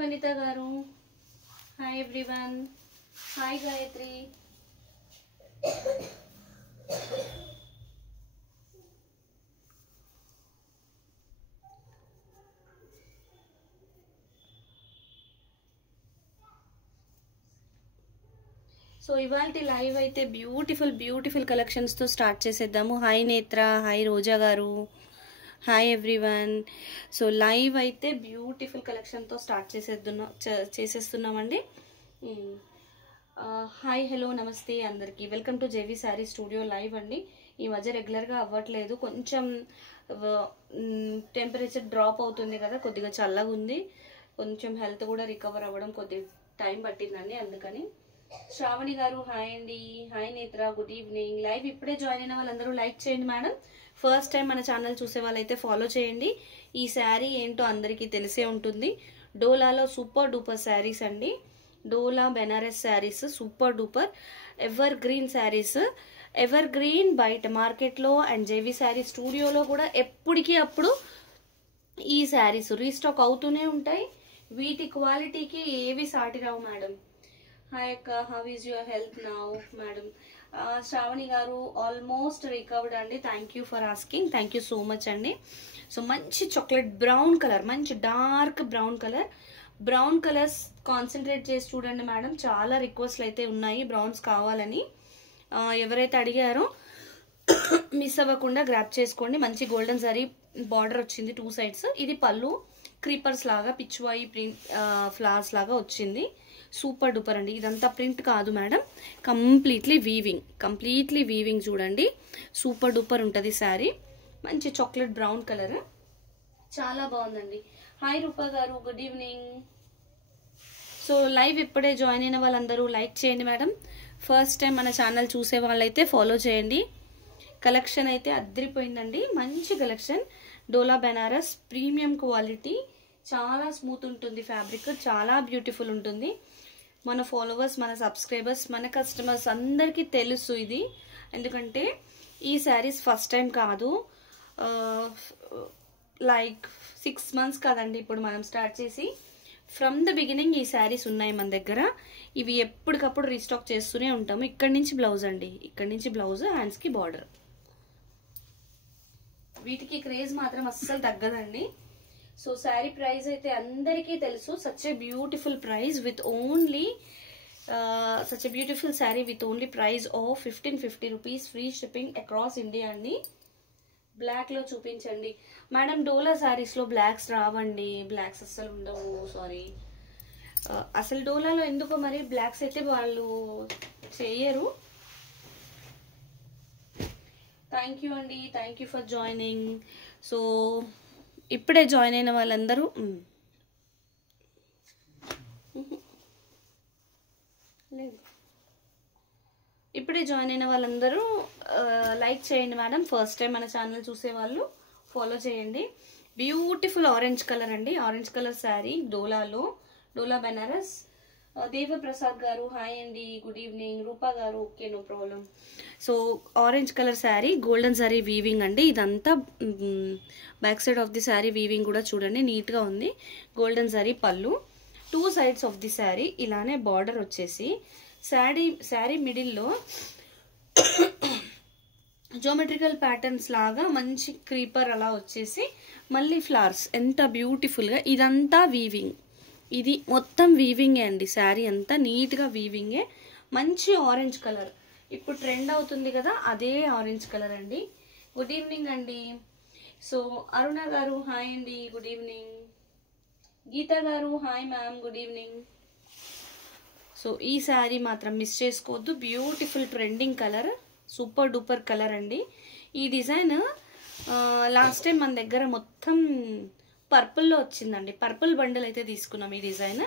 వనిత గారు. Hi everyone. Hi Gayathri. So ఇవాల్టి live అయితే బ్యూటిఫుల్ కలెక్షన్స్తో స్టార్ట్ చేసేద్దాము. హాయ్ నేత్ర, హాయ్ రోజా గారు, హాయ్ ఎవ్రీవన్. సో లైవ్ అయితే బ్యూటిఫుల్ కలెక్షన్తో స్టార్ట్ చేసేస్తున్నామండి. హాయ్ హలో నమస్తే అందరికీ. Welcome to JV sari studio live అండి. ఈ మధ్య రెగ్యులర్గా అవ్వట్లేదు, కొంచెం టెంపరేచర్ డ్రాప్ అవుతుంది కదా, కొద్దిగా చల్లగా ఉంది, కొంచెం హెల్త్ కూడా రికవర్ అవ్వడం కొద్దిగా టైం పట్టిందండి, అందుకని. శ్రావణి గారు హాయ్ అండి. హాయ్ నేత్ర, గుడ్ ఈవినింగ్. లైవ్ ఇప్పుడే జాయిన్ అయిన వాళ్ళందరూ లైక్ చేయండి మేడం. ఫస్ట్ టైం మన ఛానల్ చూసే వాళ్ళైతే ఫాలో చేయండి. ఈ శారీ ఏంటో అందరికీ తెలిసే ఉంటుంది. డోలాలో సూపర్ డూపర్ శారీస్ అండి. Dola Benaras saris super duper evergreen saris. Evergreen బయట మార్కెట్లో అండ్ జేవి శారీ స్టూడియోలో కూడా ఎప్పటికీ అప్పుడు ఈ శారీస్ రీస్టాక్ అవుతూనే ఉంటాయి. వీటి క్వాలిటీకి ఏవి సాటి రావు మేడం. హాయ్ అక్క, how is your health now madam. Sravani గారు ఆల్మోస్ట్ రికవర్డ్ అండి. Thank you for asking. Thank you so much అండి. సో మంచి చాక్లెట్ బ్రౌన్ కలర్, మంచి డార్క్ బ్రౌన్ కలర్స్ కాన్సన్ట్రేట్ చేసి చూడండి మేడం. చాలా రిక్వెస్ట్లు అయితే ఉన్నాయి బ్రౌన్స్ కావాలని. ఎవరైతే అడిగారో మిస్ అవ్వకుండా గ్రాప్ చేసుకోండి. మంచి గోల్డెన్ జరీ బార్డర్ వచ్చింది 2 సైడ్స్. ఇది పళ్ళు క్రీపర్స్ లాగా పిచ్వాయి ప్రింట్ ఫ్లవర్స్ లాగా వచ్చింది. సూపర్ డూపర్ అండి. ఇదంతా ప్రింట్ కాదు మేడం, కంప్లీట్లీ వీవింగ్ చూడండి. సూపర్ డూపర్ ఉంటుంది శారీ. మంచి చాక్లెట్ బ్రౌన్ కలర్, చాలా బాగుందండి. హాయ్ రూపా గారు, గుడ్ ఈవినింగ్. సో లైవ్ ఇప్పుడే జాయిన్ అయిన వాళ్ళందరూ లైక్ చేయండి మేడం. ఫస్ట్ టైం మన ఛానల్ చూసే వాళ్ళైతే ఫాలో చేయండి. కలెక్షన్ అయితే అద్దరిపోయిందండి. మంచి కలెక్షన్. డోలా బెనారస్ ప్రీమియం క్వాలిటీ, చాలా స్మూత్ ఉంటుంది ఫ్యాబ్రిక్, చాలా బ్యూటిఫుల్ ఉంటుంది. మన ఫాలోవర్స్, మన సబ్స్క్రైబర్స్, మన కస్టమర్స్ అందరికీ తెలుసు ఇది. ఎందుకంటే ఈ శారీస్ ఫస్ట్ టైం కాదు, లైక్ 6 మంత్స్ కాదండి ఇప్పుడు మనం స్టార్ట్ చేసి. ఫ్రమ్ ద బిగినింగ్ ఈ శారీస్ ఉన్నాయి మన దగ్గర. ఇవి ఎప్పటికప్పుడు రీస్టాక్ చేస్తూనే ఉంటాము. ఇక్కడి నుంచి బ్లౌజ్ అండి, ఇక్కడి నుంచి బ్లౌజ్, హ్యాండ్స్కి బార్డర్. వీటికి క్రేజ్ మాత్రం అస్సలు తగ్గదండి. సో శారీ ప్రైస్ అయితే అందరికీ తెలుసు. Such a beautiful price with only such a beautiful sari with only price of 1550 rupees. Free shipping across India అండి. బ్లాక్ లో చూపించండి మేడం. డోలా శారీస్ లో బ్లాక్స్ రావండి, బ్లాక్స్ అస్సలు ఉండవు, సారీ. అసలు డోలాలో ఎందుకో మరి బ్లాక్స్ అయితే వాళ్ళు చేయరు. థ్యాంక్ యూ అండి, thank you for joining. So ఇప్పుడే జాయిన్ అయిన వాళ్ళందరూ లైక్ చేయండి మేడం. ఫస్ట్ టైం మన ఛానల్ చూసే వాళ్ళు ఫాలో చేయండి. బ్యూటిఫుల్ ఆరెంజ్ కలర్ అండి, ఆరెంజ్ కలర్ శారీ డోలాలో, డోలా బెనారస్. దేవప్రసాద్ గారు హాయ్ అండి, గుడ్ ఈవినింగ్. రూపా గారు okay, no problem. So orange colour sari, golden sari weaving అండి. ఇదంతా back side of the sari weaving కూడా చూడండి, నీట్గా ఉంది. గోల్డెన్ శారీ పళ్ళు, 2 సైడ్స్ ఆఫ్ ది శారీ ఇలానే బార్డర్ వచ్చేసి, శారీ మిడిల్లో జోమెట్రికల్ ప్యాటర్న్స్ లాగా మంచి క్రీపర్ అలా వచ్చేసి మళ్ళీ ఫ్లవర్స్. ఎంత బ్యూటిఫుల్గా. ఇదంతా వీవింగ్, ఇది మొత్తం వీవింగే అండి. శారీ అంతా నీట్గా వీవింగే. మంచి ఆరెంజ్ కలర్, ఇప్పుడు ట్రెండ్ అవుతుంది కదా, అదే ఆరెంజ్ కలర్ అండి. గుడ్ ఈవినింగ్ అండి. సో అరుణ గారు హాయ్ అండి, గుడ్ ఈవినింగ్. గీత గారు hi ma'am, good evening. So ఈ శారీ మాత్రం మిస్ చేసుకోవద్దు. Beautiful trending colour, super duper colour అండి. ఈ డిజైన్ లాస్ట్ టైం మన దగ్గర మొత్తం పర్పుల్లో వచ్చిందండి. పర్పుల్ బండిల్ అయితే తీసుకున్నాం ఈ డిజైన్.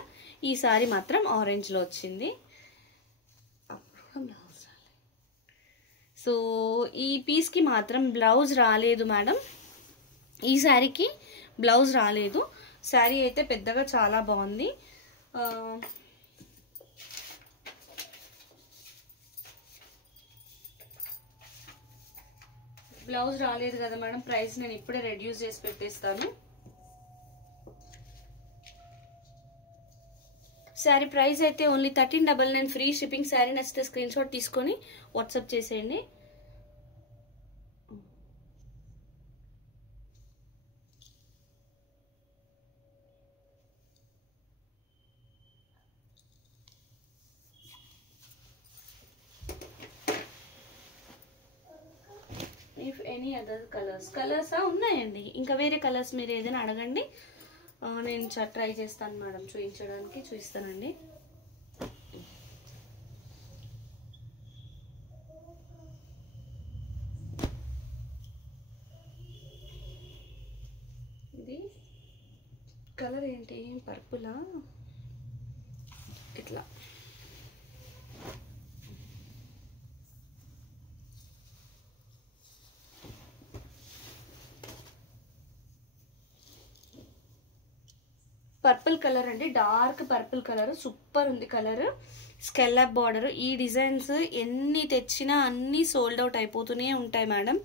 ఈ సారీ మాత్రం ఆరెంజ్లో వచ్చింది. సో ఈ పీస్కి మాత్రం బ్లౌజ్ రాలేదు మేడం. ఈ శారీకి బ్లౌజ్ రాలేదు. శారీ అయితే పెద్దగా చాలా బాగుంది. బ్లౌజ్ రాలేదు కదా మేడం, ప్రైస్ నేను ఇప్పుడే రెడ్యూస్ చేసి పెట్టేస్తాను. శారీ ప్రైస్ అయితే ఓన్లీ 1399 ఫ్రీ షిప్పింగ్. శారీ నచ్చితే స్క్రీన్ షాట్ తీసుకొని వాట్సాప్ చేసేయండి. ఇఫ్ ఎనీ అదర్ కలర్సా ఉన్నాయండి, ఇంకా వేరే కలర్స్ మీరు ఏదైనా అడగండి, నేను ట్రై చేస్తాను మేడం, చూపిస్తానండి. ఇది కలర్ ఏంటి, పర్పులా, ఇట్లా పర్పుల్ కలర్ అండి, డార్క్ పర్పుల్ కలర్, సూపర్ ఉంది కలర్. స్కెల్లప్ బార్డర్. ఈ డిజైన్స్ ఎన్ని తెచ్చినా అన్ని సోల్డ్ అవుట్ అయిపోతూనే ఉంటాయి మేడం,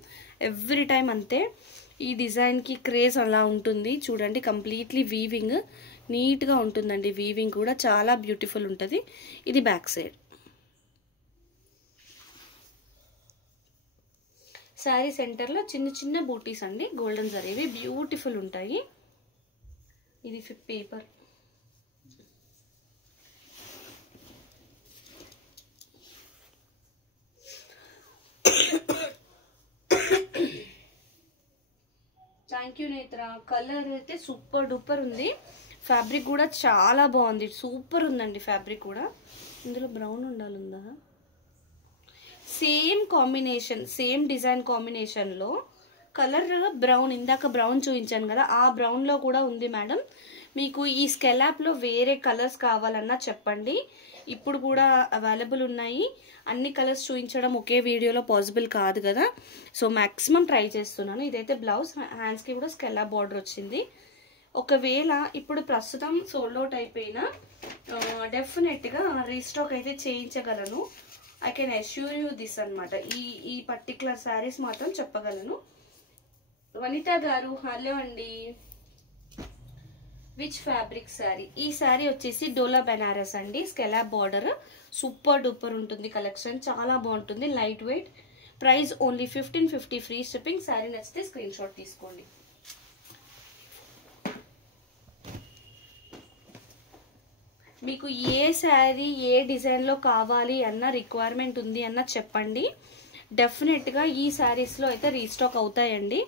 ఎవ్రీ టైం అంతే. ఈ డిజైన్కి క్రేజ్ అలా ఉంటుంది. చూడండి కంప్లీట్లీ వీవింగ్, నీట్గా ఉంటుందండి. వీవింగ్ కూడా చాలా బ్యూటిఫుల్ ఉంటుంది. ఇది బ్యాక్ సైడ్. శారీ సెంటర్లో చిన్న చిన్న బూటీస్ అండి, గోల్డెన్ జరీవి బ్యూటిఫుల్ ఉంటాయి. ఇది పేపర్. థ్యాంక్ యూ నేత్ర. కలర్ అయితే సూపర్ డూపర్ ఉంది. ఫ్యాబ్రిక్ కూడా చాలా బాగుంది, సూపర్ ఉందండి ఫ్యాబ్రిక్ కూడా. ఇందులో బ్రౌన్ ఉందా? సేమ్ కాంబినేషన్, సేమ్ డిజైన్ కాంబినేషన్లో కలర్ బ్రౌన్, ఇందాక బ్రౌన్ చూపించాను కదా, ఆ బ్రౌన్లో కూడా ఉంది మేడం. మీకు ఈ స్కెలాప్లో వేరే కలర్స్ కావాలన్నా చెప్పండి, ఇప్పుడు కూడా అవైలబుల్ ఉన్నాయి. అన్ని కలర్స్ చూపించడం ఒకే వీడియోలో పాసిబుల్ కాదు కదా, సో మ్యాక్సిమం ట్రై చేస్తున్నాను. ఇదైతే బ్లౌజ్, హ్యాండ్స్కి కూడా స్కెలాప్ బార్డర్ వచ్చింది. ఒకవేళ ఇప్పుడు ప్రస్తుతం సోల్డ్ అవుట్ అయిపోయినా డెఫినెట్గా రీస్టాక్ అయితే చేయించగలను. I can assure you this అనమాట. ఈ పర్టికులర్ శారీస్ మాత్రం చెప్పగలను. వనిత గారు హలో అండి. Which fabric sari? ఈ శారీ వచ్చేసి డోలా బెనారస్ అండి, స్కెలాప్ బార్డర్, సూపర్ డూపర్ ఉంటుంది కలెక్షన్, చాలా బాగుంటుంది, light weight. Price only 1550 free shipping. Sari నచ్చితే స్క్రీన్ షాట్ తీసుకోండి. మీకు ఏ శారీ ఏ డిజైన్లో కావాలి అన్న రిక్వైర్మెంట్ ఉంది అన్న చెప్పండి, డెఫినెట్గా ఈ శారీస్లో అయితే రీస్టాక్ అవుతాయండి.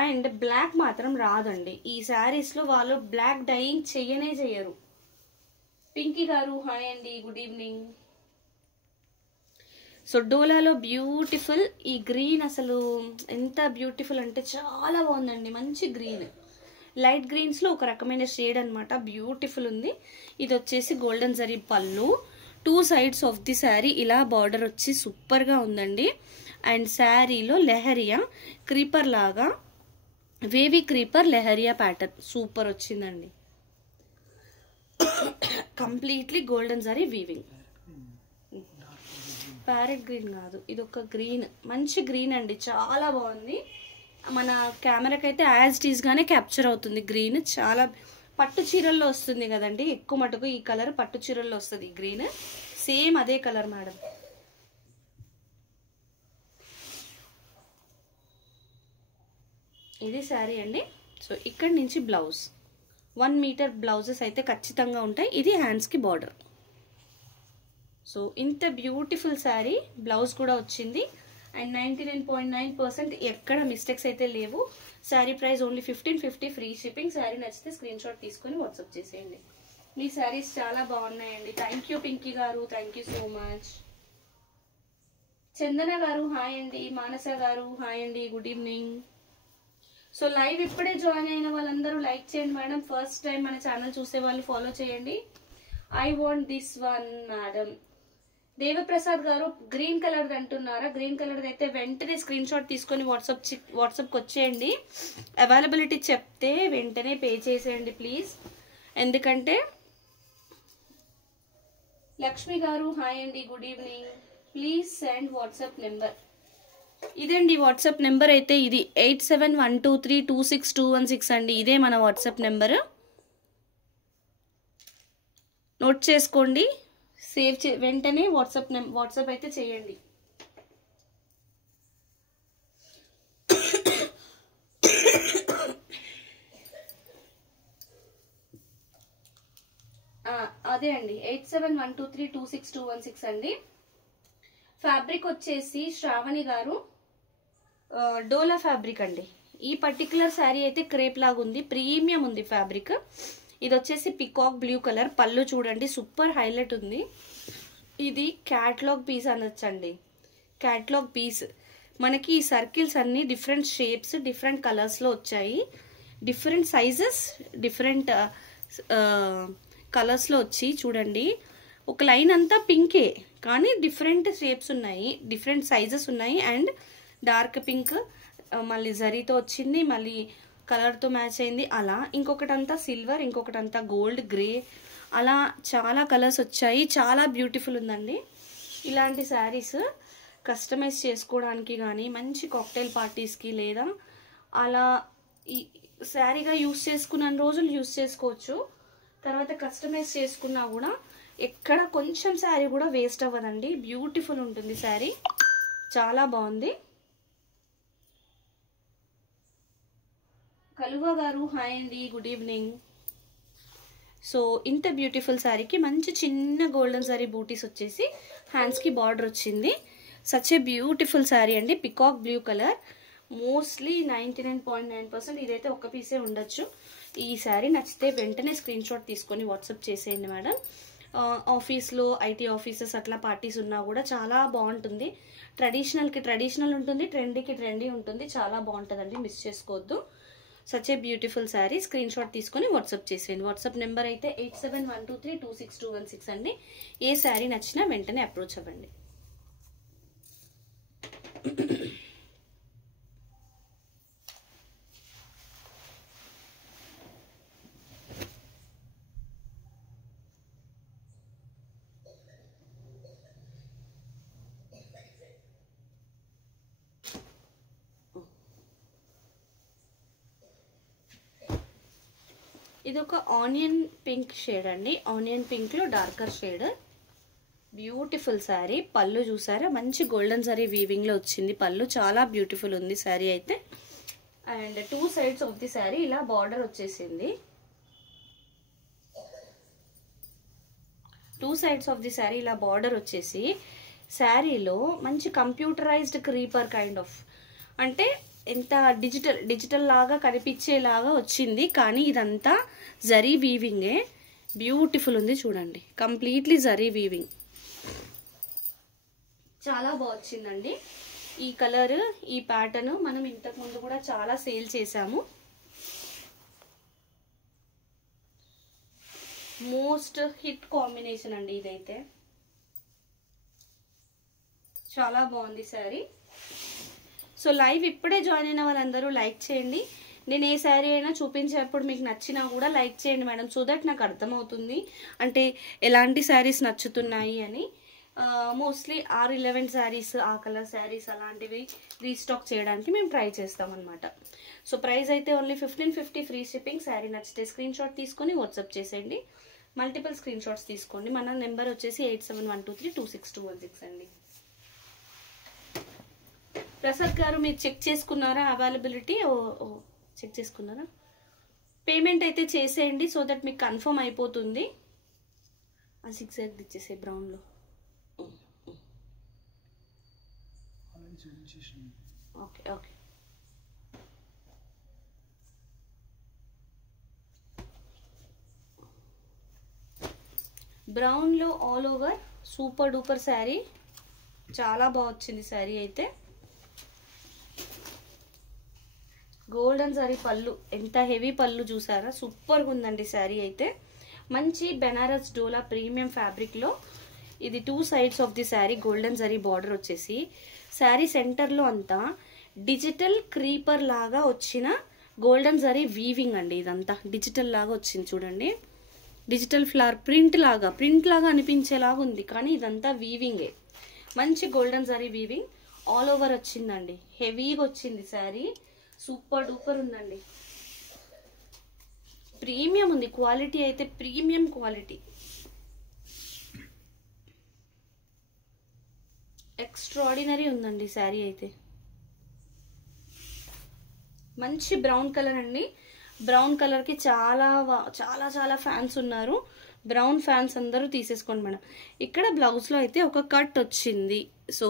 అండ్ బ్లాక్ మాత్రం రాదండి ఈ శారీస్లో, వాళ్ళు బ్లాక్ డైయింగ్ చెయ్యరు. పింకీ గారు హాయ్ అండి, గుడ్ ఈవినింగ్. సో డోలాలో బ్యూటిఫుల్ ఈ గ్రీన్, అసలు ఎంత బ్యూటిఫుల్ అంటే చాలా బాగుందండి, మంచి గ్రీన్, లైట్ గ్రీన్స్లో ఒక రకమైన షేడ్ అనమాట, బ్యూటిఫుల్ ఉంది. ఇది వచ్చేసి గోల్డెన్ జరీ పళ్ళు, 2 సైడ్స్ ఆఫ్ ది శారీ ఇలా బార్డర్ వచ్చి సూపర్గా ఉందండి. అండ్ శారీలో లెహరియా క్రీపర్ లాగా, wavy creeper leheriya pattern super వచ్చిందండి. Completely golden zari weaving. Parrot green కాదు, ఇది ఒక గ్రీన్, మంచి గ్రీన్ అండి, చాలా బాగుంది. మన కెమెరాకి అయితే యాజ్ ఇట్ ఈస్ గానే క్యాప్చర్ అవుతుంది గ్రీన్. చాలా పట్టు చీరల్లో వస్తుంది కదండి ఎక్కువ మటుకు, ఈ కలర్ పట్టు చీరల్లో వస్తుంది గ్రీన్, సేమ్ అదే కలర్ మేడం. ఇది శారీ అండి. సో ఇక్కడ నుంచి బ్లౌజ్ 1 మీటర్ బ్లౌజెస్ అయితే ఖచ్చితంగా ఉంటాయి. ఇది హ్యాండ్స్కి బార్డర్. సో ఇంత బ్యూటిఫుల్ శారీ, బ్లౌజ్ కూడా వచ్చింది. అండ్ 99.9% ఎక్కడ మిస్టేక్స్ అయితే లేవు. Sari price only 1550 free shipping. Sari నచ్చితే స్క్రీన్ షాట్ తీసుకొని వాట్సాప్ చేసేయండి. మీ శారీస్ చాలా బాగున్నాయండి. థ్యాంక్ యూ పింకీ గారు, థ్యాంక్ యూ సో మచ్. చందన గారు హాయ్ అండి, మానస గారు హాయ్ అండి, గుడ్ ఈవినింగ్. సో లైవ్ ఇప్పుడే జాయిన్ అయిన వాళ్ళందరూ లైక్ చేయండి మేడం. ఫస్ట్ టైం మన ఛానల్ చూసే వాళ్ళు ఫాలో చేయండి. I want this one madam. Devaprasad గారు గ్రీన్ కలర్ అంటున్నారా? గ్రీన్ కలర్ అయితే వెంటనే స్క్రీన్ షాట్ తీసుకొని వాట్సాప్కి వచ్చేయండి. అవైలబిలిటీ చెప్తే వెంటనే పే చేసేయండి ప్లీజ్. ఎందుకంటే లక్ష్మి గారు హాయ్ అండి, good evening. Please send WhatsApp number. ఇదండి వాట్సాప్ నెంబర్ అయితే, ఇది 8712326216 అండి. ఇదే మన వాట్సాప్ నెంబర్. నోట్ చేసుకోండి, వెంటనే వాట్సాప్ అయితే చేయండి. అదే అండి 8712326216 అండి. ఫ్యాబ్రిక్ వచ్చేసి శ్రావణి గారు డోలా ఫ్యాబ్రిక్ అండి. ఈ పర్టికులర్ శారీ అయితే క్రేప్ లాగా ఉంది, ప్రీమియం ఉంది ఫ్యాబ్రిక్. ఇది వచ్చేసి పికాక్ బ్లూ కలర్. పళ్ళు చూడండి సూపర్ హైలైట్ ఉంది. ఇది క్యాట్లాగ్ పీస్ అనొచ్చండి. క్యాట్లాగ్ పీస్ మనకి ఈ సర్కిల్స్ అన్ని డిఫరెంట్ షేప్స్ డిఫరెంట్ కలర్స్లో వచ్చాయి. డిఫరెంట్ సైజెస్ డిఫరెంట్ కలర్స్లో వచ్చి చూడండి. ఒక లైన్ అంతా పింకే కానీ డిఫరెంట్ షేప్స్ ఉన్నాయి, డిఫరెంట్ సైజెస్ ఉన్నాయి. అండ్ డార్క్ పింక్ మళ్ళీ జరీతో వచ్చింది, మళ్ళీ కలర్తో మ్యాచ్ అయింది. అలా ఇంకొకటంతా సిల్వర్, ఇంకొకటంతా గోల్డ్, గ్రే, అలా చాలా కలర్స్ వచ్చాయి. చాలా బ్యూటిఫుల్ ఉందండి. ఇలాంటి శారీస్ కస్టమైజ్ చేసుకోవడానికి కానీ మంచి కాక్టైల్ పార్టీస్కి లేదా అలా ఈ శారీగా యూస్ చేసుకున్న రోజులు యూస్ చేసుకోవచ్చు. తర్వాత కస్టమైజ్ చేసుకున్నా కూడా ఎక్కడ కొంచెం శారీ కూడా వేస్ట్ అవ్వదండి. బ్యూటిఫుల్ ఉంటుంది శారీ, చాలా బాగుంది. కలువ గారు హాయ్ అండి, గుడ్ ఈవినింగ్. సో ఇంత బ్యూటిఫుల్ శారీకి మంచి చిన్న గోల్డెన్ శారీ బూటీస్ వచ్చేసి హ్యాండ్స్కి బార్డర్ వచ్చింది. సచ్ ఏ బ్యూటిఫుల్ శారీ అండి. పికాక్ బ్లూ కలర్, మోస్ట్లీ 99.9% ఇదైతే ఒక్క పీసే ఉండొచ్చు. ఈ శారీ నచ్చితే వెంటనే స్క్రీన్ షాట్ తీసుకొని వాట్సాప్ చేసేయండి మేడం. ఆఫీస్లో ఐటీ ఆఫీసెస్ అట్లా పార్టీస్ ఉన్నా కూడా చాలా బాగుంటుంది. ట్రెడిషనల్కి ట్రెడిషనల్ ఉంటుంది, ట్రెండీకి ట్రెండీ ఉంటుంది. చాలా బాగుంటుందండి, మిస్ చేసుకోవద్దు. Such a beautiful sari. Screen shot తీసుకొని వాట్సాప్ చేసేయండి. వాట్సాప్ నెంబర్ అయితే 8712326216 అండి. ఏ శారీ నచ్చినా వెంటనే అప్రోచ్ అవ్వండి. ఇది ఒక ఆనియన్ పింక్ షేడ్ అండి. ఆనియన్ పింక్ లో డార్కర్ షేడ్, బ్యూటిఫుల్ శారీ. పళ్ళు చూసారా, మంచి గోల్డెన్ శారీ వీవింగ్ లో వచ్చింది. పళ్ళు చాలా బ్యూటిఫుల్ ఉంది శారీ అయితే. And two sides of the sari ఇలా బార్డర్ వచ్చేసింది. Two sides of the sari ఇలా బార్డర్ వచ్చేసి శారీలో మంచి కంప్యూటరైజ్డ్ క్రీపర్ కైండ్ ఆఫ్, అంటే ఎంత డిజిటల్ లాగా కనిపించేలాగా వచ్చింది. కానీ ఇదంతా జరీ వీవింగే. బ్యూటిఫుల్ ఉంది చూడండి, కంప్లీట్లీ జరీ వీవింగ్. చాలా బాగుందండి ఈ కలర్, ఈ ప్యాటర్న్ మనం ఇంతకు ముందు కూడా చాలా సేల్ చేసాము. మోస్ట్ హిట్ కాంబినేషన్ అండి ఇదైతే. చాలా బాగుంది శారీ. సో లైవ్ ఇప్పుడే జాయిన్ అయిన వాళ్ళందరూ లైక్ చేయండి. నేను ఏ శారీ అయినా చూపించేటప్పుడు మీకు నచ్చినా కూడా లైక్ చేయండి మేడం, సో దట్ నాకు అర్థమవుతుంది అంటే ఎలాంటి శారీస్ నచ్చుతున్నాయి అని. మోస్ట్లీ 11 శారీస్, ఆ కలర్ శారీస్ అలాంటివి రీస్టాక్ చేయడానికి మేము ట్రై చేస్తామన్నమాట. సో ప్రైస్ అయితే ఓన్లీ 1550 ఫ్రీ షిప్పింగ్. శారీ నచ్చితే స్క్రీన్ షాట్ తీసుకొని వాట్సాప్ చేసేయండి. మల్టిపుల్ స్క్రీన్ షాట్స్ తీసుకోండి. మన నెంబర్ వచ్చేసి 8712326216 అండి. ప్రసాద్ గారు మీరు చెక్ చేసుకున్నారా అవైలబిలిటీ? చెక్ చేసుకున్నారా? పేమెంట్ అయితే చేసేయండి సో దట్ మీకు కన్ఫర్మ్ అయిపోతుంది. ఆ 6 ఎగ్ ఇచ్చేసే బ్రౌన్లో. Okay okay. బ్రౌన్లో all over super duper sari, చాలా బాగా వచ్చింది శారీ అయితే. గోల్డెన్ శారీ పళ్ళు, ఎంత హెవీ పళ్ళు చూసారా, సూపర్గా ఉందండి శారీ అయితే. మంచి బెనారస్ డోలా ప్రీమియం ఫ్యాబ్రిక్లో ఇది two sides of the sari golden zari border వచ్చేసి శారీ సెంటర్లో అంతా డిజిటల్ క్రీపర్ లాగా వచ్చిన గోల్డెన్ జరీ వీవింగ్ అండి. ఇదంతా డిజిటల్ లాగా వచ్చింది చూడండి, డిజిటల్ ఫ్లవర్ ప్రింట్ లాగా అనిపించేలాగా ఉంది. కానీ ఇదంతా వీవింగే, మంచి golden zari weaving all over వచ్చిందండి. హెవీగా వచ్చింది శారీ, సూపర్ డూపర్ ఉందండి. ప్రీమియం ఉంది, క్వాలిటీ అయితే ప్రీమియం క్వాలిటీ. ఎక్స్ట్రాడినరీ ఉందండి శారీ అయితే. మంచి బ్రౌన్ కలర్ అండి. బ్రౌన్ కలర్కి చాలా చాలా చాలా ఫ్యాన్స్ ఉన్నారు. బ్రౌన్ ఫ్యాన్స్ అందరూ తీసేసుకోండి మేడం. ఇక్కడ బ్లౌజ్లో అయితే ఒక కట్ వచ్చింది. సో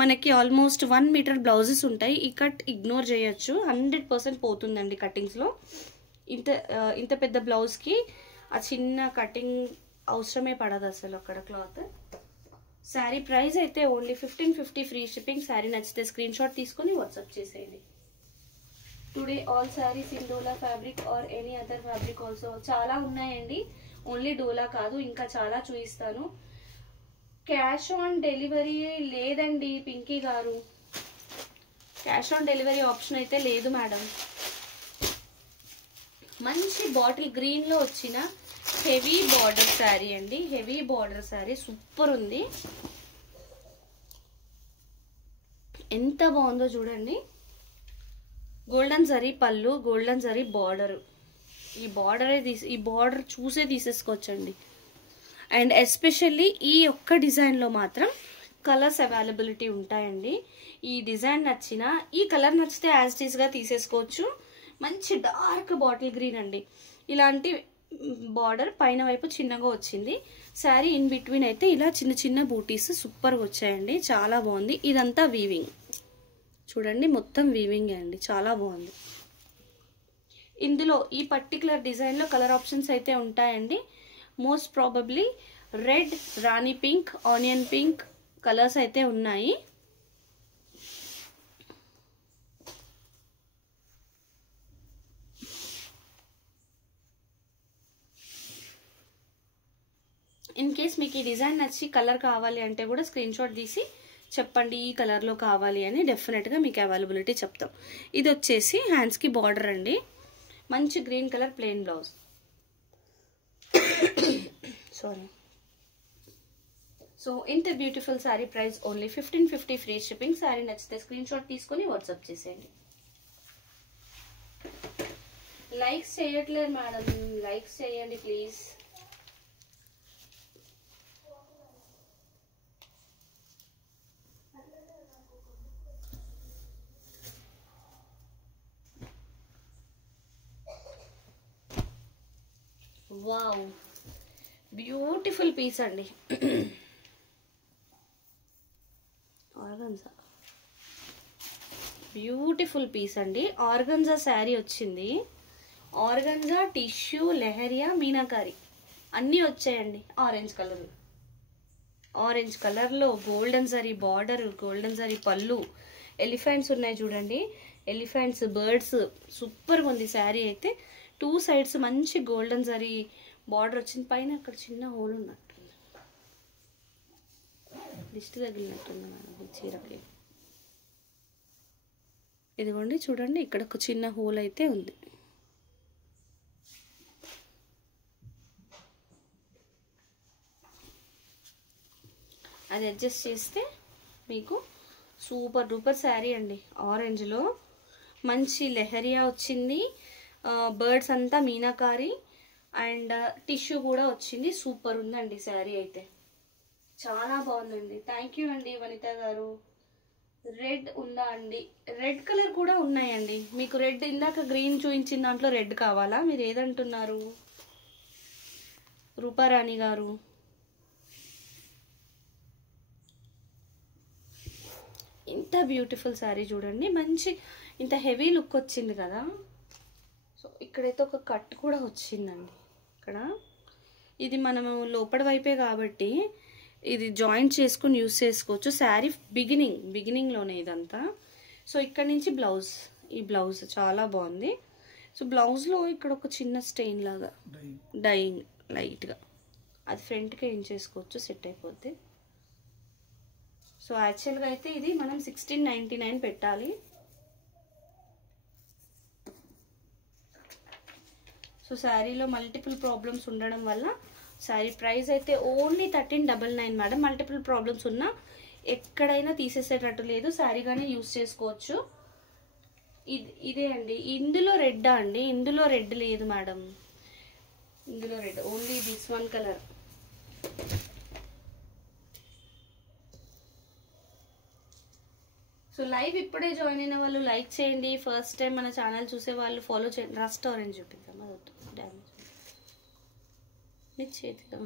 మనకి ఆల్మోస్ట్ 1 మీటర్ బ్లౌజెస్ ఉంటాయి. ఈ కట్ ఇగ్నోర్ చేయొచ్చు, 100% పోతుందండి కటింగ్స్లో. ఇంత పెద్ద బ్లౌజ్కి ఆ చిన్న కటింగ్ అవసరమే పడదు అసలు అక్కడ క్లాత్. శారీ ప్రైస్ అయితే ఓన్లీ 1550 ఫ్రీ షిప్పింగ్. శారీ నచ్చితే స్క్రీన్ షాట్ తీసుకొని వాట్సాప్ చేసేయండి. Today all saris in dola fabric or any other fabric also. చాలా ఉన్నాయండి, ఓన్లీ డోలా కాదు, ఇంకా చాలా చూపిస్తాను. క్యాష్ ఆన్ డెలివరీ లేదండి పింకీ గారు, క్యాష్ ఆన్ డెలివరీ ఆప్షన్ అయితే లేదు మేడం. మంచి బాటిల్ గ్రీన్లో వచ్చిన హెవీ బార్డర్ శారీ అండి. హెవీ బార్డర్ శారీ సూపర్ ఉంది. ఎంత బాగుందో చూడండి. గోల్డెన్ జరీ పళ్ళు, గోల్డెన్ జరీ బార్డర్. ఈ బార్డర్ చూసే తీసేసుకోవచ్చండి. అండ్ ఎస్పెషల్లీ ఈ ఒక్క డిజైన్లో మాత్రం కలర్స్ అవైలబిలిటీ ఉంటాయండి. ఈ డిజైన్ నచ్చినా, ఈ కలర్ నచ్చితే యాజ్ ఇట్ ఈస్గా తీసేసుకోవచ్చు. మంచి డార్క్ బాటిల్ గ్రీన్ అండి. ఇలాంటి బార్డర్ పైన వైపు చిన్నగా వచ్చింది. శారీ ఇన్ బిట్వీన్ అయితే ఇలా చిన్న చిన్న బూటీస్ సూపర్గా వచ్చాయండి. చాలా బాగుంది. ఇదంతా వీవింగ్ చూడండి, మొత్తం వీవింగ్ అండి, చాలా బాగుంది. ఇందులో ఈ పర్టికులర్ డిజైన్లో కలర్ ఆప్షన్స్ అయితే ఉంటాయండి. మోస్ట్ ప్రాబబ్లీ రెడ్, రాణి పింక్, ఆనియన్ పింక్ కలర్స్ అయితే ఉన్నాయి. ఇన్ కేస్ మీకు ఈ డిజైన్ నచ్చి కలర్ కావాలి అంటే కూడా స్క్రీన్ షాట్ తీసి చెప్పండి, ఈ కలర్లో కావాలి అని. డెఫినెట్గా మీకు అవైలబిలిటీ చెప్తాం. ఇది వచ్చేసి హ్యాండ్స్కి బార్డర్ అండి. మంచి green colour plain blouse. Sorry. So ఇంత beautiful sari price only 1550 free shipping. Sari నచ్చితే స్క్రీన్ షాట్ తీసుకొని వాట్సాప్ చేసేయండి. లైక్స్ చేయట్లేదు మేడం, లైక్స్ చేయండి ప్లీజ్. వావ్, బ్యూటిఫుల్ పీస్ అండి. ఆర్గన్జా, బ్యూటిఫుల్ పీస్ అండి. ఆర్గన్జా శారీ వచ్చింది. ఆర్గన్జా, టిష్యూ, లెహరియా, మీనాకారి అన్నీ వచ్చాయండి. ఆరెంజ్ కలర్, ఆరెంజ్ కలర్లో golden zari border, golden zari పళ్ళు, ఎలిఫెంట్స్ ఉన్నాయి చూడండి, ఎలిఫెంట్స్, బర్డ్స్. సూపర్గా ఉంది శారీ అయితే. 2 సైడ్స్ మంచి గోల్డెన్ జరీ బార్డర్ వచ్చింది. పైన అక్కడ చిన్న హోల్ ఉన్నట్టుంది, దిష్టి తగిలినట్టుంది మేడం ఈ చీరకి. ఇదిగోండి చూడండి, ఇక్కడ ఒక చిన్న హోల్ అయితే ఉంది. అది అడ్జస్ట్ చేస్తే మీకు సూపర్ డూపర్ శారీ అండి. ఆరెంజ్లో మంచి లెహరియా వచ్చింది. బర్డ్స్ అంతా మీనాకారి అండ్ టిష్యూ కూడా వచ్చింది. సూపర్ ఉందండి శారీ అయితే, చాలా బాగుందండి. థ్యాంక్ యూ అండి వనిత గారు. రెడ్ ఉందా అండి? రెడ్ కలర్ కూడా ఉన్నాయండి. మీకు రెడ్ ఇందాక గ్రీన్ చూపించిన దాంట్లో రెడ్ కావాలా? మీరు ఏదంటున్నారు రూపారాణి గారు? ఇంత బ్యూటిఫుల్ శారీ చూడండి. మంచి ఇంత హెవీ లుక్ వచ్చింది కదా. సో ఇక్కడైతే ఒక కట్ కూడా వచ్చిందండి. ఇక్కడ ఇది మనము లోపల వైపే కాబట్టి ఇది జాయింట్ చేసుకుని యూస్ చేసుకోవచ్చు. శారీ బిగినింగ్లోనే ఇదంతా. సో ఇక్కడ నుంచి బ్లౌజ్, ఈ బ్లౌజ్ చాలా బాగుంది. సో బ్లౌజ్లో ఇక్కడ ఒక చిన్న స్టెయిన్ లాగా డైయింగ్ లైట్గా, అది ఫ్రంట్కి ఏం చేసుకోవచ్చు, సెట్ అయిపోద్ది. సో యాక్చువల్గా అయితే ఇది మనం 1699 పెట్టాలి. సో శారీలో మల్టిపుల్ ప్రాబ్లమ్స్ ఉండడం వల్ల శారీ ప్రైస్ అయితే ఓన్లీ 1399 మేడం. మల్టిపుల్ ప్రాబ్లమ్స్ ఉన్నా ఎక్కడైనా తీసేసేటట్టు లేదు, శారీగానే యూస్ చేసుకోవచ్చు. ఇదే అండి. ఇందులో రెడ్డా అండి? ఇందులో రెడ్ లేదు మేడం. ఇందులో red only this one colour. So live ఇప్పుడే జాయిన్ అయిన వాళ్ళు లైక్ చేయండి. ఫస్ట్ టైం మన ఛానల్ చూసే వాళ్ళు ఫాలో చేయండి. రస్ట్ ఆరెంజ్ చూపిద్దాం, అదొద్దు, డ్యామేజ్ మీ చేతిలో.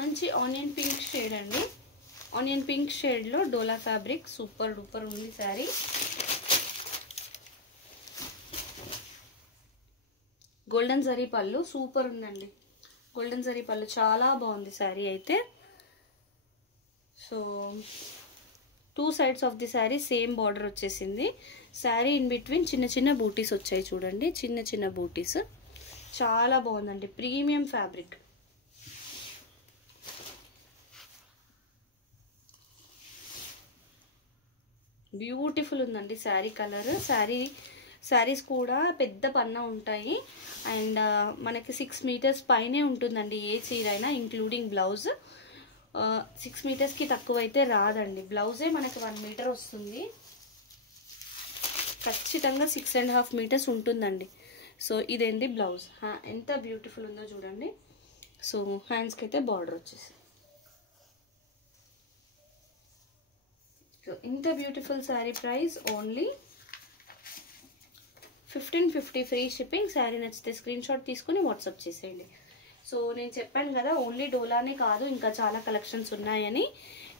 మంచి ఆనియన్ పింక్ షేడ్ అండి. ఆనియన్ పింక్ షేడ్లో డోలా ఫ్యాబ్రిక్ సూపర్ డూపర్ ఉంది శారీ. గోల్డెన్ జరీ పళ్ళు సూపర్ ఉందండి. గోల్డెన్ జరీ పళ్ళు చాలా బాగుంది శారీ అయితే. So 2 sides of the sari same border వచ్చేసింది. శారీ ఇన్ బిట్వీన్ చిన్న చిన్న బూటీస్ వచ్చాయి చూడండి, చిన్న చిన్న బూటీస్. చాలా బాగుందండి, ప్రీమియం ఫ్యాబ్రిక్. బ్యూటిఫుల్ ఉందండి శారీ కలర్. శారీస్ కూడా పెద్ద పన్నా ఉంటాయి అండ్ మనకి 6 meters పైనే ఉంటుందండి ఏ చీర అయినా, ఇంక్లూడింగ్ బ్లౌజ్. 6 metersకి తక్కువ అయితే రాదండి. బ్లౌజే మనకి 1 meter వస్తుంది, ఖచ్చితంగా 6.5 meters ఉంటుందండి. సో ఇదేంటి బ్లౌజ్, ఎంత బ్యూటిఫుల్ ఉందో చూడండి. సో హ్యాండ్స్కి అయితే బార్డర్ వచ్చేసి ఇంత beautiful sari price only 1550 free shipping. Sari నచ్చితే స్క్రీన్ షాట్ తీసుకుని వాట్సాప్ చేసేయండి. సో నేను చెప్పాను కదా ఓన్లీ డోలానే కాదు ఇంకా చాలా కలెక్షన్స్ ఉన్నాయని.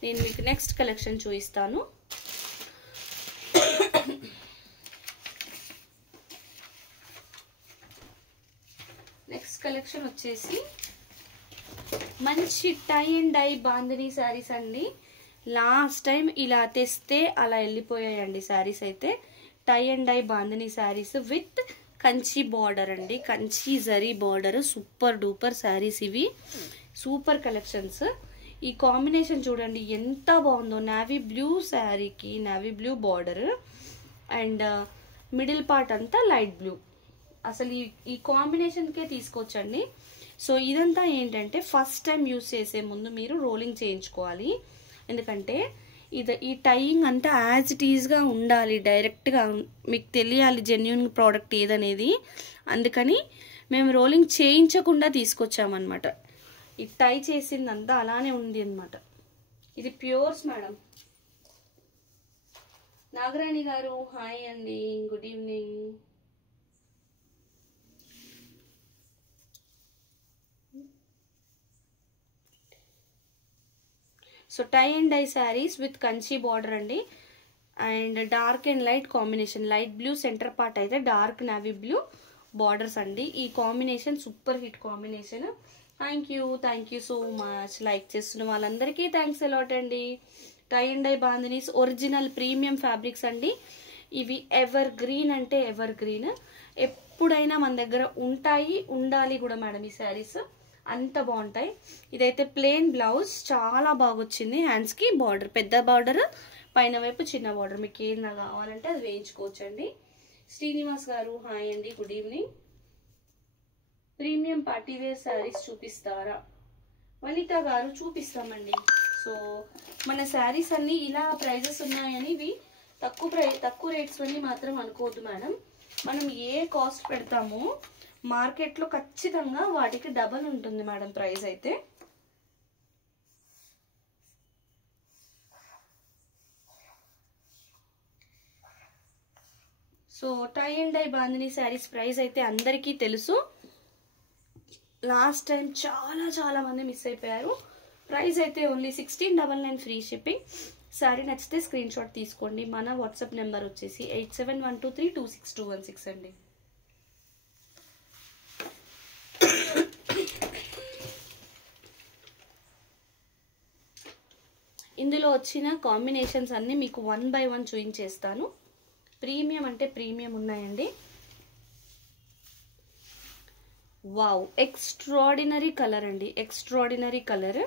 నేను మీకు నెక్స్ట్ కలెక్షన్ చూపిస్తాను. నెక్స్ట్ కలెక్షన్ వచ్చేసి మంచి tie and dye bandhani saris అండి. లాస్ట్ టైం ఇలా తెస్తే అలా వెళ్ళిపోయాయండి శారీస్ అయితే. Tie and dye bandhani saris with Kanchi border అండి, Kanchi zari border. Super duper saris ఇవి, సూపర్ కలెక్షన్స్. ఈ కాంబినేషన్ చూడండి ఎంత బాగుందో. నావీ బ్లూ శారీకి navy blue border and middle part అంతా లైట్ బ్లూ. అసలు ఈ కాంబినేషన్కే తీసుకోవచ్చండి. సో ఇదంతా ఏంటంటే ఫస్ట్ టైం యూస్ చేసే ముందు మీరు రోలింగ్ చేయించుకోవాలి. ఎందుకంటే ఈ టైయింగ్ అంతా యాజ్ ఇట్ ఈజ్గా ఉండాలి, డైరెక్ట్గా మీకు తెలియాలి జెన్యున్ ప్రోడక్ట్ ఏదనేది. అందుకని మేము రోలింగ్ చేయించకుండా తీసుకొచ్చామన్నమాట. ఈ టై చేసిందంతా అలానే ఉంది అన్నమాట. ఇది pures madam. Nagarani garu hi అండి, good evening. So tie and dye saris with Kanchi border అండి and dark and light combination. Light blue centre part అయితే డార్క్ నావీ బ్లూ బార్డర్స్ అండి. ఈ combination super hit combination. Thank you so much. Like చేస్తున్న వాళ్ళందరికీ thanks a lot అండి. Tie and dye bandhanis original premium fabrics అండి. ఇవి evergreen అంటే evergreen, ఎప్పుడైనా మన దగ్గర ఉంటాయి, ఉండాలి కూడా మేడం ఈ శారీస్. అంత బాగుంటాయి. ఇదైతే ప్లెయిన్ బ్లౌజ్ చాలా బాగా వచ్చింది. హ్యాండ్స్కి బార్డర్, పెద్ద బార్డర్, పైన వైపు చిన్న బార్డర్. మీకు ఏదైనా కావాలంటే అది వేయించుకోవచ్చండి. శ్రీనివాస్ గారు హాయ్ అండి, good evening. Premium partywear saris చూపిస్తారా? వనిత గారు చూపిస్తామండి. సో మన శారీస్ అన్ని ఇలా ప్రైజెస్ ఉన్నాయని ఇవి తక్కువ రేట్స్ అని మాత్రం అనుకోవద్దు మేడం. మనం ఏ కాస్ట్ పెడతామో మార్కెట్లో ఖచ్చితంగా వాటికి డబల్ ఉంటుంది మేడం ప్రైస్ అయితే. So tie and dye bandhani saris price అయితే అందరికీ తెలుసు. లాస్ట్ టైం చాలా మంది మిస్ అయిపోయారు. ప్రైస్ అయితే ఓన్లీ 1699 ఫ్రీ షిప్పింగ్. శారీ నచ్చితే స్క్రీన్ షాట్ తీసుకోండి. మన వాట్సాప్ నెంబర్ వచ్చేసి 8712326216 అండి. ఇందులో వచ్చిన కాంబినేషన్స్ అన్నీ మీకు 1 by 1 చూపించేస్తాను. ప్రీమియం అంటే ప్రీమియం ఉన్నాయండి. వావ్, ఎక్స్ట్రాడినరీ కలర్ అండి, ఎక్స్ట్రాడినరీ కలర్.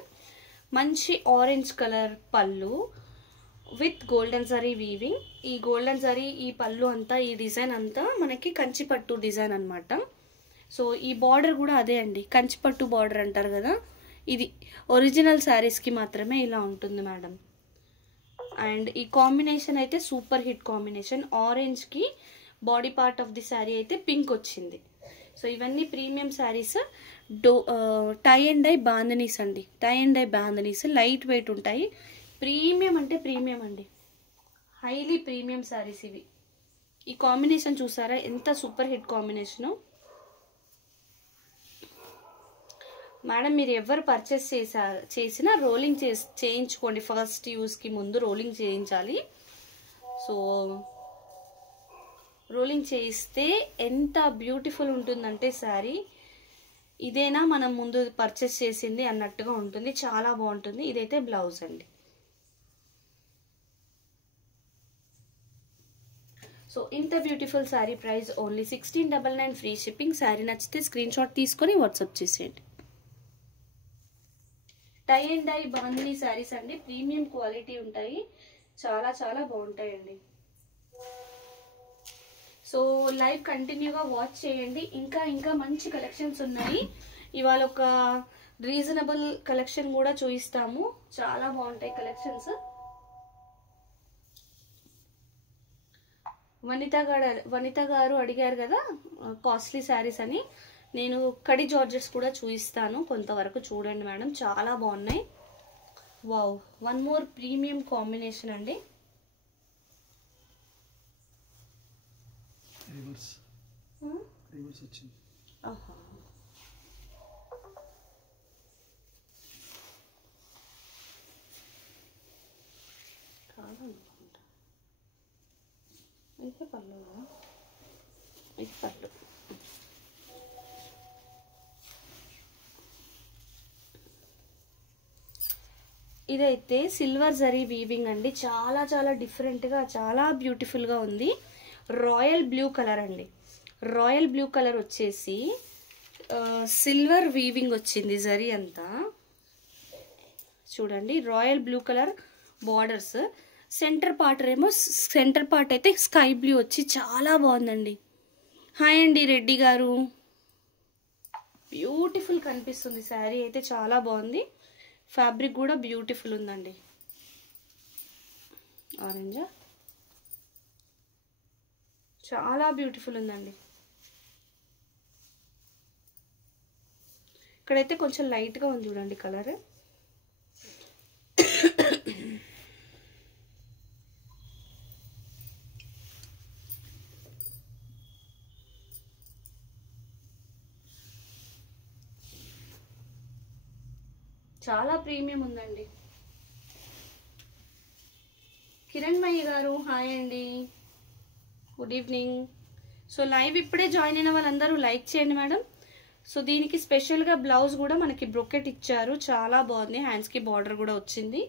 మంచి ఆరెంజ్ కలర్ పళ్ళు విత్ గోల్డెన్ జరీ వీవింగ్. ఈ గోల్డెన్ జరీ ఈ పళ్ళు అంతా, ఈ డిజైన్ అంతా మనకి కంచిపట్టు డిజైన్ అన్నమాట. సో ఈ బార్డర్ కూడా అదే అండి, కంచిపట్టు బార్డర్ అంటారు కదా, ఇది ఒరిజినల్ శారీస్కి మాత్రమే ఇలా ఉంటుంది మేడం. అండ్ ఈ కాంబినేషన్ అయితే సూపర్ హిట్ కాంబినేషన్. ఆరెంజ్కి body part of the sari అయితే పింక్ వచ్చింది. సో ఇవన్నీ premium saris. Tie and dye bandhanis అండి. Tie and dye bandhanis light weight ఉంటాయి. ప్రీమియం అంటే ప్రీమియం అండి, హైలీ ప్రీమియం శారీస్ ఇవి. ఈ కాంబినేషన్ చూసారా ఎంత సూపర్ హిట్ కాంబినేషను. మేడం మీరు ఎవరు పర్చేస్ చేసినా రోలింగ్ చేయించుకోండి. ఫస్ట్ యూస్కి ముందు రోలింగ్ చేయించాలి. సో రోలింగ్ చేయిస్తే ఎంత బ్యూటిఫుల్ ఉంటుందంటే శారీ, ఇదేనా మనం ముందు పర్చేస్ చేసింది అన్నట్టుగా ఉంటుంది. చాలా బాగుంటుంది. ఇదైతే బ్లౌజ్ అండి. సో ఇంత beautiful sari price only 1699 free shipping. Sari నచ్చితే స్క్రీన్ షాట్ తీసుకొని వాట్సాప్ చేసేయండి. Tie and dye bandhani saris అండి, ప్రీమియం క్వాలిటీ ఉంటాయి, చాలా చాలా బాగుంటాయండి. సో లైవ్ కంటిన్యూగా వాచ్ చేయండి. ఇంకా ఇంకా మంచి కలెక్షన్స్ ఉన్నాయి. ఇవాళ ఒక రీజనబుల్ కలెక్షన్ కూడా చూపిస్తాము. చాలా బాగుంటాయి కలెక్షన్స్. వనిత గారు అడిగారు కదా కాస్ట్లీ శారీస్ అని. నేను కడి జార్జెట్స్ కూడా చూపిస్తాను, కొంతవరకు చూడండి మేడం, చాలా బాగున్నాయి. Wow, one more premium combination అండి. రివర్స్ వచ్చింది. కాదనుకుంటా, అయితే పర్లేదు, ఇది పర్లేదు. ఇదైతే సిల్వర్ జరీ వీవింగ్ అండి, చాలా చాలా డిఫరెంట్గా చాలా బ్యూటిఫుల్గా ఉంది. రాయల్ బ్లూ కలర్ అండి. రాయల్ బ్లూ కలర్ వచ్చేసి సిల్వర్ వీవింగ్ వచ్చింది జరీ అంతా. చూడండి, royal blue colour borders. Centre part అయితే స్కై బ్లూ వచ్చి చాలా బాగుందండి. హాయ్ అండి రెడ్డి గారు, బ్యూటిఫుల్ కనిపిస్తుంది శారీ అయితే, చాలా బాగుంది. ఫ్యాబ్రిక్ కూడా బ్యూటిఫుల్ ఉందండి. ఆరెంజా, చాలా బ్యూటిఫుల్ ఉందండి. ఇక్కడైతే కొంచెం లైట్గా ఉంది చూడండి కలర్. చాలా ప్రీమియం ఉందండి. కిరణ్మయ్య గారు హాయ్ అండి, గుడ్ ఈవినింగ్. సో లైవ్ ఇప్పుడే జాయిన్ అయిన వాళ్ళందరూ లైక్ చేయండి మేడం. సో దీనికి స్పెషల్గా బ్లౌజ్ కూడా మనకి బ్రొకెట్ ఇచ్చారు, చాలా బాగుంది. హ్యాండ్స్కి బార్డర్ కూడా వచ్చింది,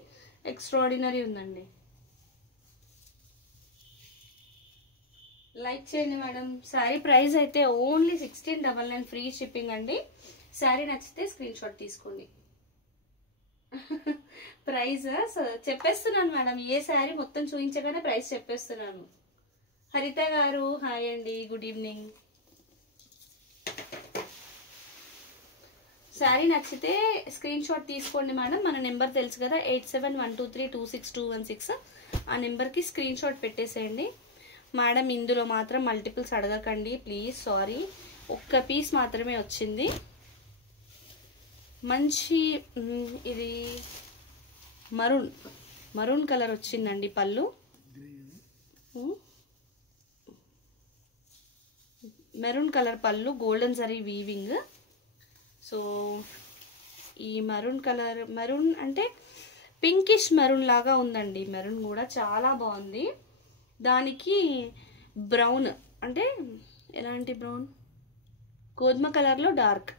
ఎక్స్ట్రాడినరీ ఉందండి. లైక్ చేయండి మేడం. శారీ ప్రైస్ అయితే ఓన్లీ 1699 ఫ్రీ షిప్పింగ్ అండి. శారీ నచ్చితే స్క్రీన్ షాట్ తీసుకోండి. ప్రైస్ చెప్పేస్తున్నాను మేడం, ఏ శారీ మొత్తం చూపించగానే ప్రైస్ చెప్పేస్తున్నాను. హరిత గారు హాయ్ అండి, గుడ్ ఈవినింగ్. శారీ నచ్చితే స్క్రీన్ షాట్ తీసుకోండి మేడం. మన నెంబర్ తెలుసు కదా, 8712326216. ఆ నెంబర్కి స్క్రీన్ షాట్ పెట్టేసేయండి మేడం. ఇందులో మాత్రం మల్టిపుల్స్ అడగకండి ప్లీజ్, సారీ. ఒక్క పీస్ మాత్రమే వచ్చింది. మంచి ఇది మరూన్ కలర్ వచ్చిందండి పళ్ళు. మెరూన్ కలర్ పళ్ళు, గోల్డెన్ జరీ వీవింగ్. సో ఈ మెరూన్ అంటే పింకిష్ మెరూన్ లాగా ఉందండి. మెరూన్ కూడా చాలా బాగుంది. దానికి బ్రౌన్ అంటే ఎలాంటి బ్రౌన్, గోధుమ కలర్లో డార్క్,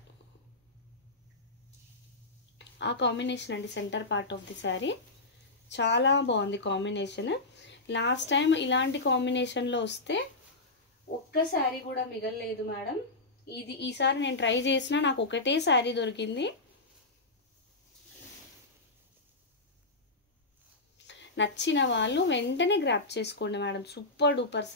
ఆ కాంబినేషన్ అండి centre part of the sari. చాలా బాగుంది కాంబినేషన్. లాస్ట్ టైం ఇలాంటి కాంబినేషన్లో వస్తే ఒక్క శారీ కూడా మిగలలేదు మేడం. ఈసారి నేను ట్రై చేసినా నాకు ఒకటే శారీ దొరికింది. నచ్చిన వాళ్ళు వెంటనే గ్రాప్ చేసుకోండి మేడం. సూపర్ డూపర్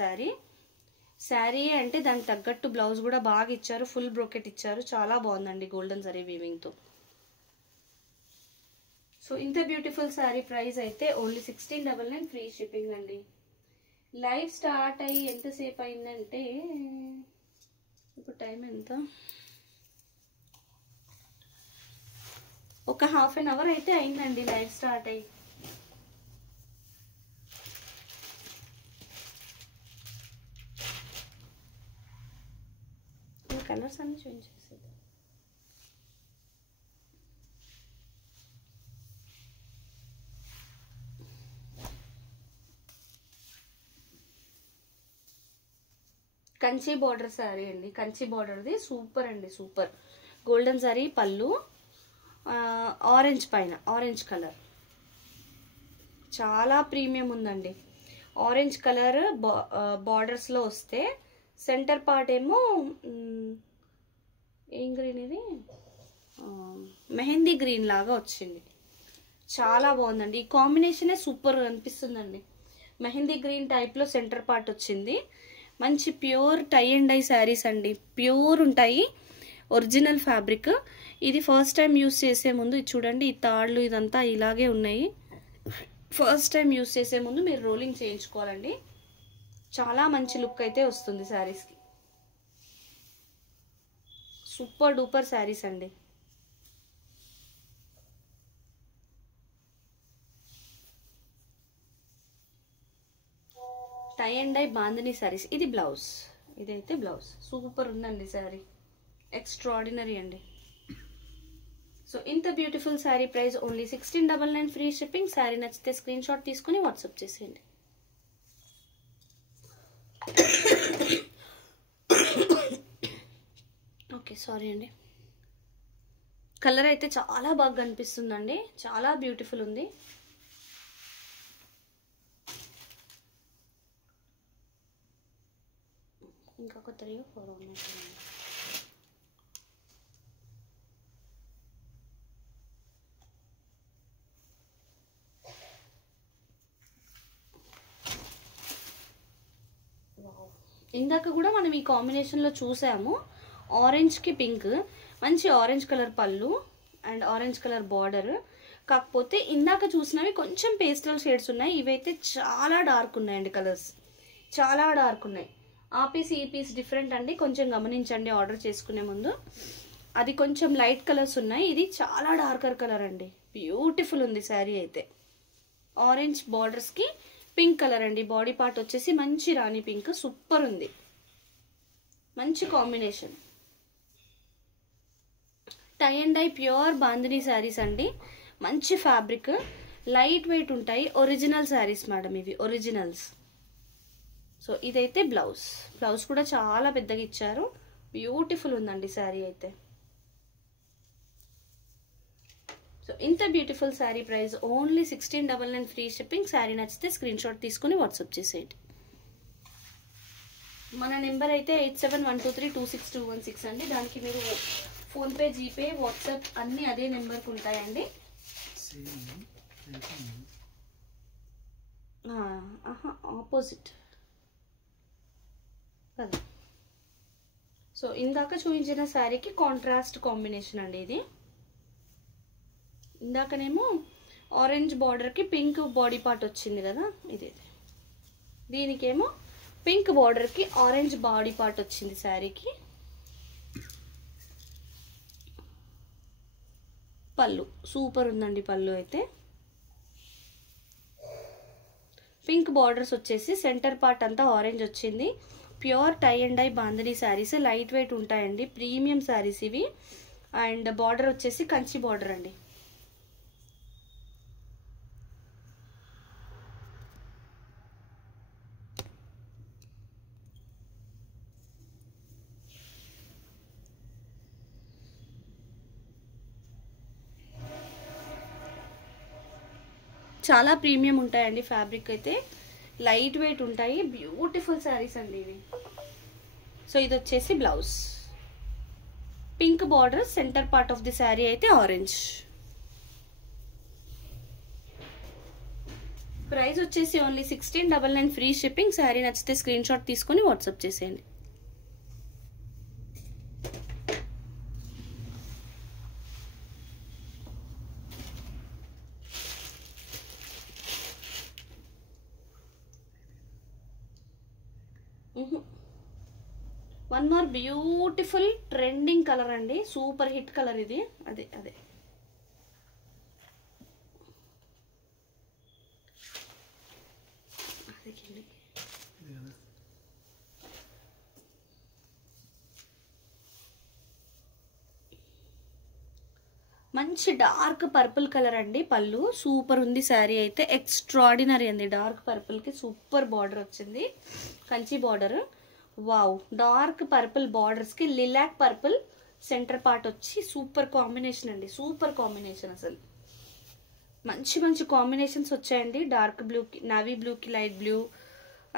శారీ అంటే దానికి తగ్గట్టు బ్లౌజ్ కూడా బాగా ఇచ్చారు, ఫుల్ బ్రోకెట్ ఇచ్చారు, చాలా బాగుందండి గోల్డెన్ జరీ వీవింగ్తో. సో ఇంత బ్యూటిఫుల్ శారీ ప్రైస్ అయితే ఓన్లీ 1699 ఫ్రీ షిప్పింగ్ అండి. లైవ్ స్టార్ట్ అయ్యి ఎంతసేపు అయిందంటే ఇప్పుడు టైం ఎంత, ఒక హాఫ్ అన్ అవర్ అయితే అయిందండి లైవ్ స్టార్ట్ అయ్యి. కలర్స్ అన్ని చేంజ్ చేసేది. కంచి బార్డర్ శారీ అండి, కంచి బార్డర్ది సూపర్ అండి, సూపర్. గోల్డెన్ శారీ పళ్ళు, ఆరెంజ్ పైన ఆరెంజ్ కలర్, చాలా ప్రీమియం ఉందండి. ఆరెంజ్ కలర్ బార్డర్స్లో వస్తే సెంటర్ పార్ట్ ఏమో ఏం గ్రీన్ ఇది, మెహందీ గ్రీన్ లాగా వచ్చింది. చాలా బాగుందండి, ఈ కాంబినేషనే సూపర్ అనిపిస్తుందండి. మెహందీ గ్రీన్ టైప్లో సెంటర్ పార్ట్ వచ్చింది. మంచి pure tie and dye saris అండి, ప్యూర్ ఉంటాయి, ఒరిజినల్ ఫ్యాబ్రిక్. ఇది ఫస్ట్ టైం యూస్ చేసే ముందు ఇది చూడండి, ఈ తాళ్ళు ఇదంతా ఇలాగే ఉన్నాయి. ఫస్ట్ టైం యూస్ చేసే ముందు మీరు రోలింగ్ చేయించుకోవాలండి. చాలా మంచి లుక్ అయితే వస్తుంది శారీస్కి. సూపర్ డూపర్ శారీస్ అండి. Tie and dye bandhani saris. ఇది బ్లౌజ్, ఇదైతే బ్లౌజ్. సూపర్ ఉందండి శారీ, ఎక్స్ట్రాడినరీ అండి. సో ఇంత beautiful sari price only 1699 free shipping. Sari నచ్చితే స్క్రీన్ షాట్ తీసుకుని వాట్సాప్ చేసేయండి. ఓకే, సారీ అండి. కలర్ అయితే చాలా బాగా కనిపిస్తుందండి, చాలా బ్యూటిఫుల్ ఉంది. ఇంకొక 3 or 4 ఉన్నాయి. ఇందాక కూడా మనం ఈ కాంబినేషన్లో చూసాము, ఆరెంజ్కి పింక్, మంచి ఆరెంజ్ కలర్ పళ్ళు అండ్ ఆరెంజ్ కలర్ బార్డర్. కాకపోతే ఇందాక చూసినవి కొంచెం పేస్టల్ షేడ్స్ ఉన్నాయి, ఇవైతే చాలా డార్క్ ఉన్నాయండి, కలర్స్ చాలా డార్క్ ఉన్నాయి. ఆ పీస్ ఈ పీస్ డిఫరెంట్ అండి, కొంచెం గమనించండి ఆర్డర్ చేసుకునే ముందు. అది కొంచెం లైట్ కలర్స్ ఉన్నాయి, ఇది చాలా డార్కర్ కలర్ అండి. బ్యూటిఫుల్ ఉంది శారీ అయితే. ఆరెంజ్ బార్డర్స్కి పింక్ కలర్ అండి, బాడీ పార్ట్ వచ్చేసి మంచి రాణి పింక్, సూపర్ ఉంది, మంచి combination. Tie and dye pure bandhani saris అండి, మంచి ఫ్యాబ్రిక్, లైట్ వెయిట్ ఉంటాయి. ఒరిజినల్ శారీస్ మేడం ఇవి, ఒరిజినల్స్. సో ఇదైతే బ్లౌజ్, బ్లౌజ్ కూడా చాలా పెద్దగా ఇచ్చారు, బ్యూటిఫుల్ ఉందండి శారీ అయితే. సో ఇంత beautiful sari price only 1699 free shipping. Sari నచ్చితే స్క్రీన్ షాట్ తీసుకుని వాట్సాప్ చేసేయండి. మన నెంబర్ అయితే 8712326216 అండి. దానికి మీరు ఫోన్పే, జీపే, వాట్సాప్ అన్నీ అదే నెంబర్కి ఉంటాయండి. ఆపోజిట్ కదా. సో ఇందాక చూపించిన శారీకి కాంట్రాస్ట్ కాంబినేషన్ అండి ఇది. ఇందాకనేమో ఆరెంజ్ బార్డర్కి పింక్ బాడీ పార్ట్ వచ్చింది కదా, ఇది. దీనికేమో పింక్ బార్డర్కి ఆరెంజ్ బాడీ పార్ట్ వచ్చింది శారీకి. పళ్ళు సూపర్ ఉందండి, పళ్ళు అయితే పింక్ బార్డర్స్ వచ్చేసి సెంటర్ పార్ట్ అంతా ఆరెంజ్ వచ్చింది. Pure tie and dye bandhani saris, light weight ఉంటాయండి, ప్రీమియం శారీస్ ఇవి. అండ్ బార్డర్ వచ్చేసి కంచి బార్డర్ అండి. చాలా ప్రీమియం ఉంటాయండి, ఫ్యాబ్రిక్ అయితే లైట్ వెయిట్ ఉంటాయి, బ్యూటిఫుల్ శారీస్ అండి ఇవి. సో ఇది వచ్చేసి blouse, pink border, centre part of the sari అయితే ఆరెంజ్. ప్రైస్ వచ్చేసి ఓన్లీ 1699 ఫ్రీ షిప్పింగ్. శారీ నచ్చితే స్క్రీన్ షాట్ తీసుకొని వాట్సాప్ చేసేయండి. One more beautiful trending colour అండి, సూపర్ హిట్ కలర్ ఇది. అదే అదే మంచి డార్క్ పర్పుల్ కలర్ అండి. పళ్ళు సూపర్ ఉంది. శారీ అయితే ఎక్స్ట్రాడినరీ అండి. డార్క్ పర్పుల్కి సూపర్ బార్డర్ వచ్చింది, Kanchi border. Wow, dark purple బార్డర్స్కి లిలాక్ పర్పుల్ సెంటర్ పార్ట్ వచ్చి సూపర్ కాంబినేషన్ అండి. సూపర్ కాంబినేషన్ అసలు. మంచి మంచి కాంబినేషన్స్ వచ్చాయండి. డార్క్ బ్లూకి నావీ బ్లూకి లైట్ బ్లూ,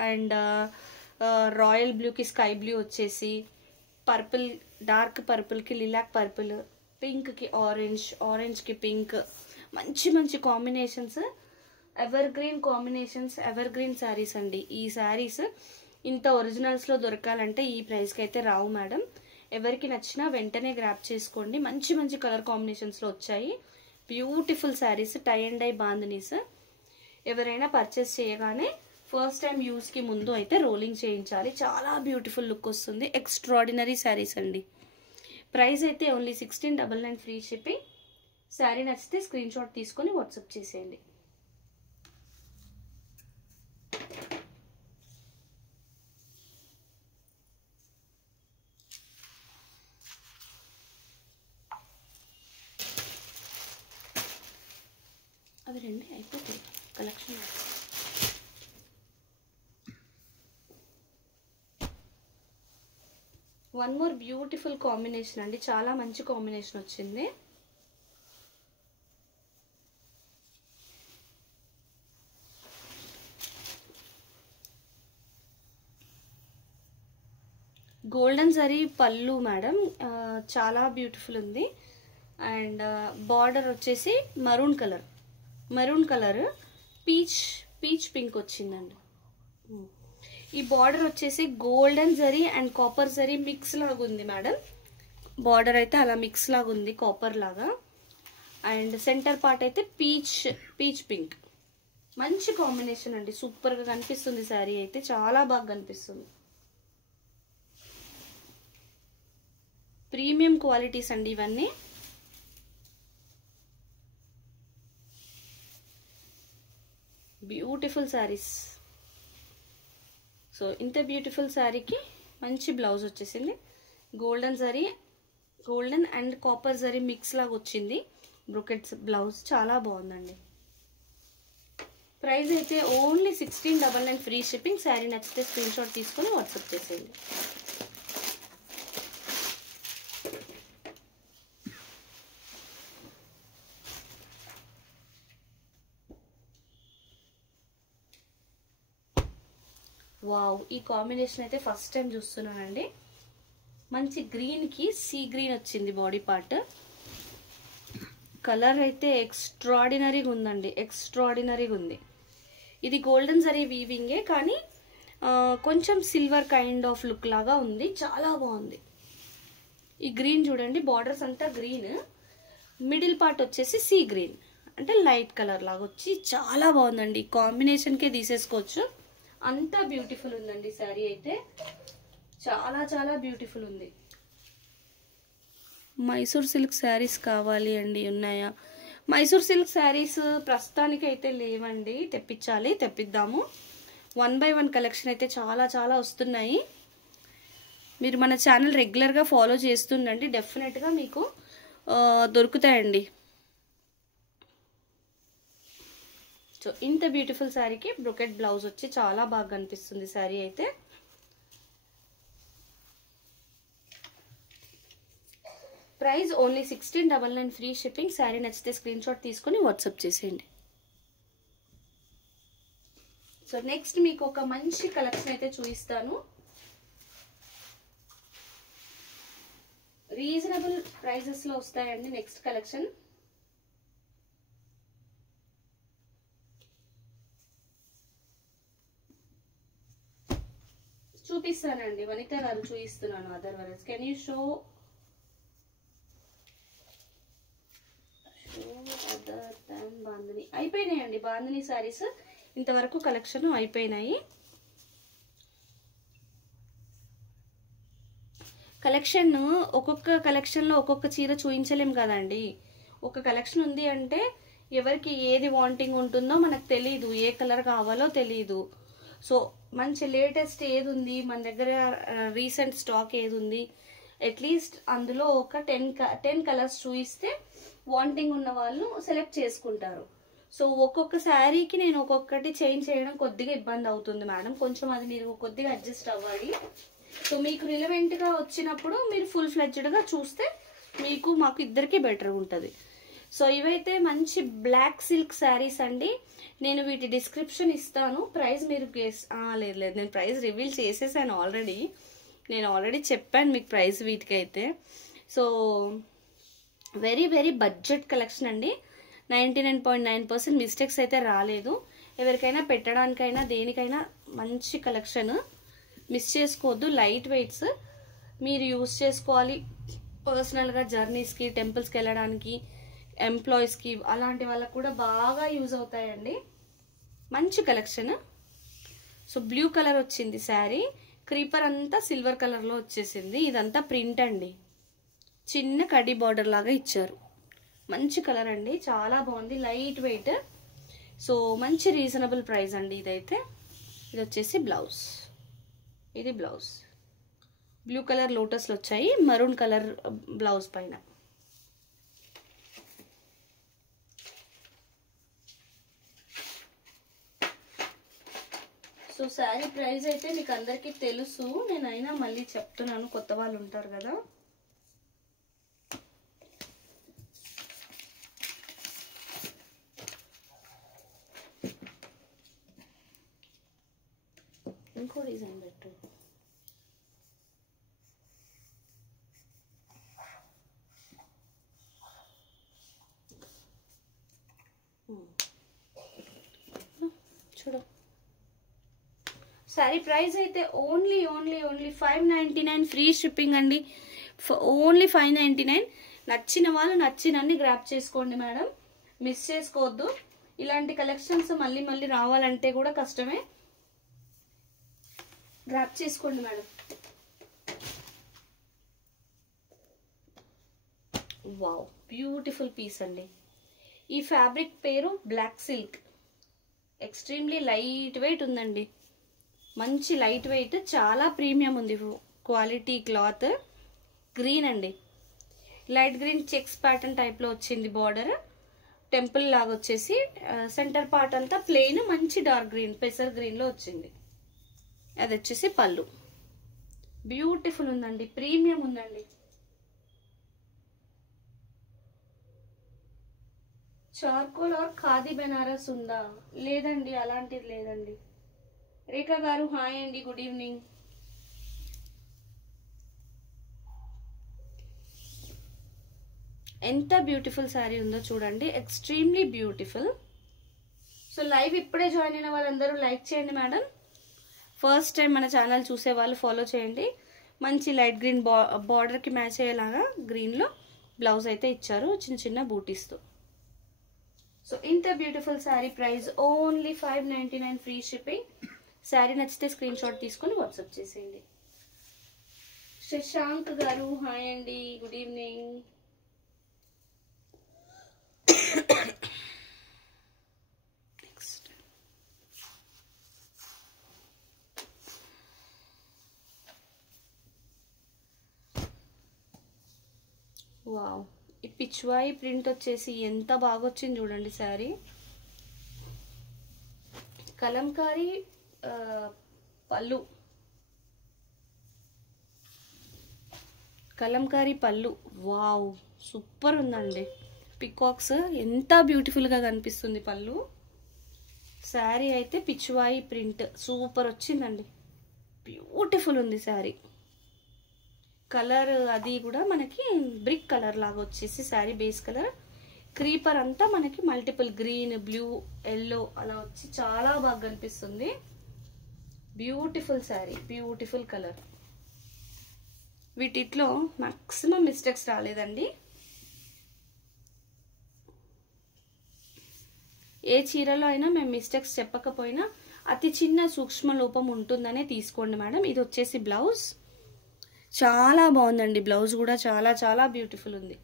అండ్ రాయల్ బ్లూకి స్కై బ్లూ వచ్చేసి, పర్పుల్ డార్క్ పర్పుల్కి లిలాక్ పర్పుల్, పింక్కి ఆరెంజ్, ఆరెంజ్కి పింక్. మంచి మంచి combinations, evergreen combinations, evergreen saris అండి. ఈ శారీస్ ఇంత ఒరిజినల్స్లో దొరకాలంటే ఈ ప్రైస్కి అయితే రావు మేడం. ఎవరికి నచ్చినా వెంటనే గ్రాప్ చేసుకోండి. మంచి మంచి కలర్ కాంబినేషన్స్లో వచ్చాయి. Beautiful saris, tie and dye bandhanis. ఎవరైనా పర్చేస్ చేయగానే ఫస్ట్ టైం యూస్కి ముందు అయితే రోలింగ్ చేయించాలి. చాలా బ్యూటిఫుల్ లుక్ వస్తుంది. ఎక్స్ట్రాడినరీ శారీస్ అండి. ప్రైస్ అయితే ఓన్లీ 1699 ఫ్రీ షిప్పింగ్. శారీ నచ్చితే స్క్రీన్ షాట్ తీసుకొని వాట్సాప్ చేసేయండి. అవి రెండు అయిపోతాయి collection. One more beautiful combination అండి. చాలా మంచి కాంబినేషన్ వచ్చింది. గోల్డెన్ జరీ పళ్ళు మేడం, చాలా బ్యూటిఫుల్ ఉంది. అండ్ బార్డర్ వచ్చేసి మరూన్ కలర్, పీచ్ పింక్ వచ్చిందండి. ఈ బార్డర్ వచ్చేసి golden zari and copper zari mix లాగా ఉంది మేడం. బార్డర్ అయితే అలా మిక్స్ లాగా ఉంది, కాపర్ లాగా. అండ్ సెంటర్ పార్ట్ అయితే పీచ్ పింక్. మంచి కాంబినేషన్ అండి. సూపర్గా కనిపిస్తుంది శారీ అయితే, చాలా బాగా కనిపిస్తుంది. ప్రీమియం క్వాలిటీస్ అండి ఇవన్నీ. బ్యూటిఫుల్ శారీస్. సో ఇంత బ్యూటిఫుల్ శారీకి మంచి బ్లౌజ్ వచ్చేసింది. Golden and copper zari mix లాగా వచ్చింది బ్రొకెట్స్ బ్లౌజ్. చాలా బాగుందండి. ప్రైస్ అయితే ఓన్లీ 1699 ఫ్రీ షిప్పింగ్. శారీ నచ్చితే స్క్రీన్ షాట్ తీసుకొని వాట్సాప్ చేసేయండి. వావ్, ఈ కాంబినేషన్ అయితే ఫస్ట్ టైం చూస్తున్నానండి. మంచి గ్రీన్కి సీ గ్రీన్ వచ్చింది బాడీ పార్ట్. కలర్ అయితే ఎక్స్ట్రాడినరీగా ఉందండి, ఎక్స్ట్రాడినరీగా ఉంది. ఇది గోల్డెన్ జరీ వీవింగే కానీ కొంచెం సిల్వర్ కైండ్ ఆఫ్ లుక్ లాగా ఉంది. చాలా బాగుంది. ఈ గ్రీన్ చూడండి, బార్డర్స్ అంతా గ్రీన్, మిడిల్ పార్ట్ వచ్చేసి సీ గ్రీన్ అంటే లైట్ కలర్ లాగా వచ్చి చాలా బాగుందండి. కాంబినేషన్కే తీసేసుకోవచ్చు, అంతా బ్యూటిఫుల్ ఉందండి. శారీ అయితే చాలా చాలా బ్యూటిఫుల్ ఉంది. మైసూర్ సిల్క్ శారీస్ కావాలి అండి, ఉన్నాయా? మైసూర్ సిల్క్ శారీస్ ప్రస్తుతానికి అయితే లేవండి, తెప్పిద్దాము. 1 by 1 కలెక్షన్ అయితే చాలా చాలా వస్తున్నాయి. మీరు మన ఛానల్ రెగ్యులర్గా ఫాలో చేస్తుండండి, డెఫినెట్గా మీకు దొరుకుతాయండి. సో ఇంత బ్యూటిఫుల్ శారీకి బ్రొకెట్ బ్లౌజ్ వచ్చి చాలా బాగా కనిపిస్తుంది శారీ అయితే. Price only 1699 free shipping. Sari నచ్చితే స్క్రీన్ షాట్ తీసుకొని వాట్సాప్ చేసేయండి. సో నెక్స్ట్ మీకు ఒక మంచి కలెక్షన్ అయితే చూపిస్తాను. రీజనబుల్ ప్రైజెస్లో వస్తాయండి నెక్స్ట్ కలెక్షన్. చూపిస్తానండి, వనిత గారు చూపిస్తున్నాను. Otherwise can you show other than bandhani? అయిపోయినాయండి బాందిని శారీస్, ఇంతవరకు కలెక్షన్ అయిపోయినాయి. కలెక్షన్ ఒక్కొక్క కలెక్షన్లో ఒక్కొక్క చీర చూపించలేం కదండి. ఒక కలెక్షన్ ఉంది అంటే ఎవరికి ఏది వాంటింగ్ ఉంటుందో మనకు తెలియదు, ఏ కలర్ కావాలో తెలియదు. సో మంచి లేటెస్ట్ ఏది ఉంది మన దగ్గర, రీసెంట్ స్టాక్ ఏది ఉంది, అట్లీస్ట్ అందులో ఒక 10 కలర్స్ చూపిస్తే వాంటింగ్ ఉన్న వాళ్ళు సెలెక్ట్ చేసుకుంటారు. సో ఒక్కొక్క శారీకి నేను ఒక్కొక్కటి చేంజ్ చేయడం కొద్దిగా ఇబ్బంది అవుతుంది మేడం, కొంచెం అది మీరు కొద్దిగా అడ్జస్ట్ అవ్వాలి. సో మీకు రిలవెంట్గా వచ్చినప్పుడు మీరు ఫుల్ ఫ్లెడ్జ్డ్గా చూస్తే మీకు మాకు ఇద్దరికి బెటర్ ఉంటుంది. సో ఇవైతే మంచి బ్లాక్ సిల్క్ శారీస్ అండి. నేను వీటి డిస్క్రిప్షన్ ఇస్తాను, ప్రైస్ మీరు లేదు నేను ప్రైస్ రివీల్ చేసేసాను ఆల్రెడీ, నేను ఆల్రెడీ చెప్పాను మీకు ప్రైస్ వీటికైతే. So very very budget collection అండి. 99.9% మిస్టేక్స్ అయితే రాలేదు. ఎవరికైనా పెట్టడానికైనా దేనికైనా మంచి కలెక్షన్, మిస్ చేసుకోవద్దు. లైట్ వెయిట్స్ మీరు యూస్ చేసుకోవాలి పర్సనల్గా, జర్నీస్కి, టెంపుల్స్కి వెళ్ళడానికి, ఎంప్లాయీస్కి, అలాంటి వాళ్ళకి కూడా బాగా యూజ్ అవుతాయండి. మంచి కలెక్షన్. సో బ్లూ కలర్ వచ్చింది శారీ, క్రీపర్ అంతా సిల్వర్ కలర్లో వచ్చేసింది. ఇదంతా ప్రింట్ అండి, చిన్న కడ్డీ బార్డర్ లాగా ఇచ్చారు. మంచి కలర్ అండి, చాలా బాగుంది, లైట్ వెయిట్. సో మంచి రీజనబుల్ ప్రైస్ అండి ఇదైతే. ఇది వచ్చేసి బ్లౌజ్, ఇది బ్లౌజ్. బ్లూ కలర్ లోటస్లు వచ్చాయి, మరూన్ కలర్ బ్లౌజ్ పైన. సో శారీ ప్రైస్ అయితే మీకు అందరికీ తెలుసు, నేనైనా మళ్ళీ చెప్తున్నాను, కొత్త వాళ్ళు ఉంటారు కదా. ఇంకో డిజైన్ పెట్టు. చూడు, శారీ ప్రైస్ అయితే ఓన్లీ 599, ఫ్రీ షిప్పింగ్ అండి. ఓన్లీ 599. నచ్చిన వాళ్ళు నచ్చినన్ని గ్రాప్ చేసుకోండి మేడం, మిస్ చేసుకోవద్దు. ఇలాంటి కలెక్షన్స్ మళ్ళీ మళ్ళీ రావాలంటే కూడా కష్టమే, గ్రాప్ చేసుకోండి మేడం. వావ్, బ్యూటిఫుల్ పీస్ అండి. ఈ ఫ్యాబ్రిక్ పేరు black silk, extremely light weight ఉందండి, మంచి లైట్ వెయిట్, చాలా ప్రీమియం ఉంది క్వాలిటీ క్లాత్. గ్రీన్ అండి, లైట్ గ్రీన్ చెక్స్ ప్యాటర్న్ టైప్లో వచ్చింది బార్డర్, టెంపుల్ లాగా వచ్చేసి సెంటర్ పార్ట్ అంతా ప్లెయిన్, మంచి డార్క్ గ్రీన్, పెసర్ గ్రీన్లో వచ్చింది. అది వచ్చేసి పళ్ళు, బ్యూటిఫుల్ ఉందండి, ప్రీమియం ఉందండి. చార్కోల్ ఆర్ ఖాదీ బెనారస్ ఉందా? లేదండి, అలాంటిది లేదండి. రేఖా గారు హాయ్ అండి, గుడ్ ఈవినింగ్. ఎంత బ్యూటిఫుల్ శారీ ఉందో చూడండి, ఎక్స్ట్రీమ్లీ బ్యూటిఫుల్. సో లైవ్ ఇప్పుడే జాయిన్ అయిన వాళ్ళందరూ లైక్ చేయండి మేడం. ఫస్ట్ టైం మన ఛానల్ చూసే వాళ్ళు ఫాలో చేయండి. మంచి లైట్ గ్రీన్ బార్డర్కి మ్యాచ్ అయ్యేలాగా గ్రీన్లో బ్లౌజ్ అయితే ఇచ్చారు, చిన్న చిన్న బూటీస్తో. సో ఇంత beautiful sari price only 599, free shipping. Sari నచ్చితే స్క్రీన్ షాట్ తీసుకొని వాట్సాప్ చేసేయండి. శశాంక్ గారు హాయ్ అండి, గుడ్ ఈవినింగ్. వావ్, ఈ పిచ్వాయి ప్రింట్ వచ్చేసి ఎంత బాగా వచ్చింది చూడండి శారీ. కలంకారీ పళ్ళు, కలంకారీ పళ్ళు, వావ్ సూపర్ ఉందండి. పికాక్స్ ఎంత బ్యూటిఫుల్గా కనిపిస్తుంది పళ్ళు. శారీ అయితే పిచ్వాయి ప్రింట్ సూపర్ వచ్చిందండి, బ్యూటిఫుల్ ఉంది శారీ. కలర్ అది కూడా మనకి బ్రిక్ కలర్ లాగా వచ్చేసి శారీ బేస్ కలర్, క్రీపర్ అంతా మనకి మల్టిపుల్ గ్రీన్, బ్లూ, ఎల్లో అలా వచ్చి చాలా బాగా కనిపిస్తుంది. Beautiful sari, beautiful colour. వీటిలో మాక్సిమం మిస్టేక్స్ రాలేదండి. ఏ చీరలో అయినా మేము మిస్టేక్స్ చెప్పకపోయినా అతి చిన్న సూక్ష్మ లోపం ఉంటుందనే తీసుకోండి మేడం. ఇది వచ్చేసి బ్లౌజ్, చాలా బాగుందండి. బ్లౌజ్ కూడా చాలా చాలా బ్యూటిఫుల్ ఉంది.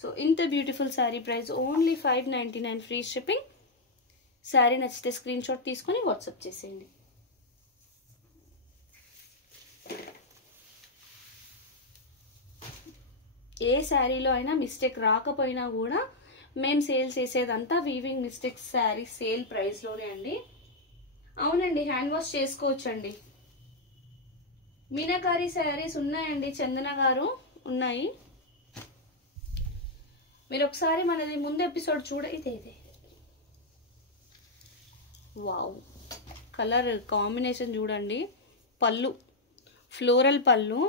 సో ఇంత beautiful sari price only 599 free shipping. Sari నచ్చితే స్క్రీన్ షాట్ తీసుకొని వాట్సాప్ చేసేయండి. ఏ శారీలో అయినా మిస్టేక్ రాకపోయినా కూడా మేము సేల్ చేసేదంతా వీవింగ్ మిస్టేక్స్ శారీ సేల్ ప్రైస్లోనే అండి. అవునండి, హ్యాండ్ వాష్ చేసుకోవచ్చండి. మీనాకారి శారీస్ ఉన్నాయండి, చందన గారు ఉన్నాయి. మీరు ఒకసారి మనది ముందు ఎపిసోడ్ ఇదే వావ్, కలర్ కాంబినేషన్ చూడండి. పళ్ళు ఫ్లోరల్ పళ్ళు,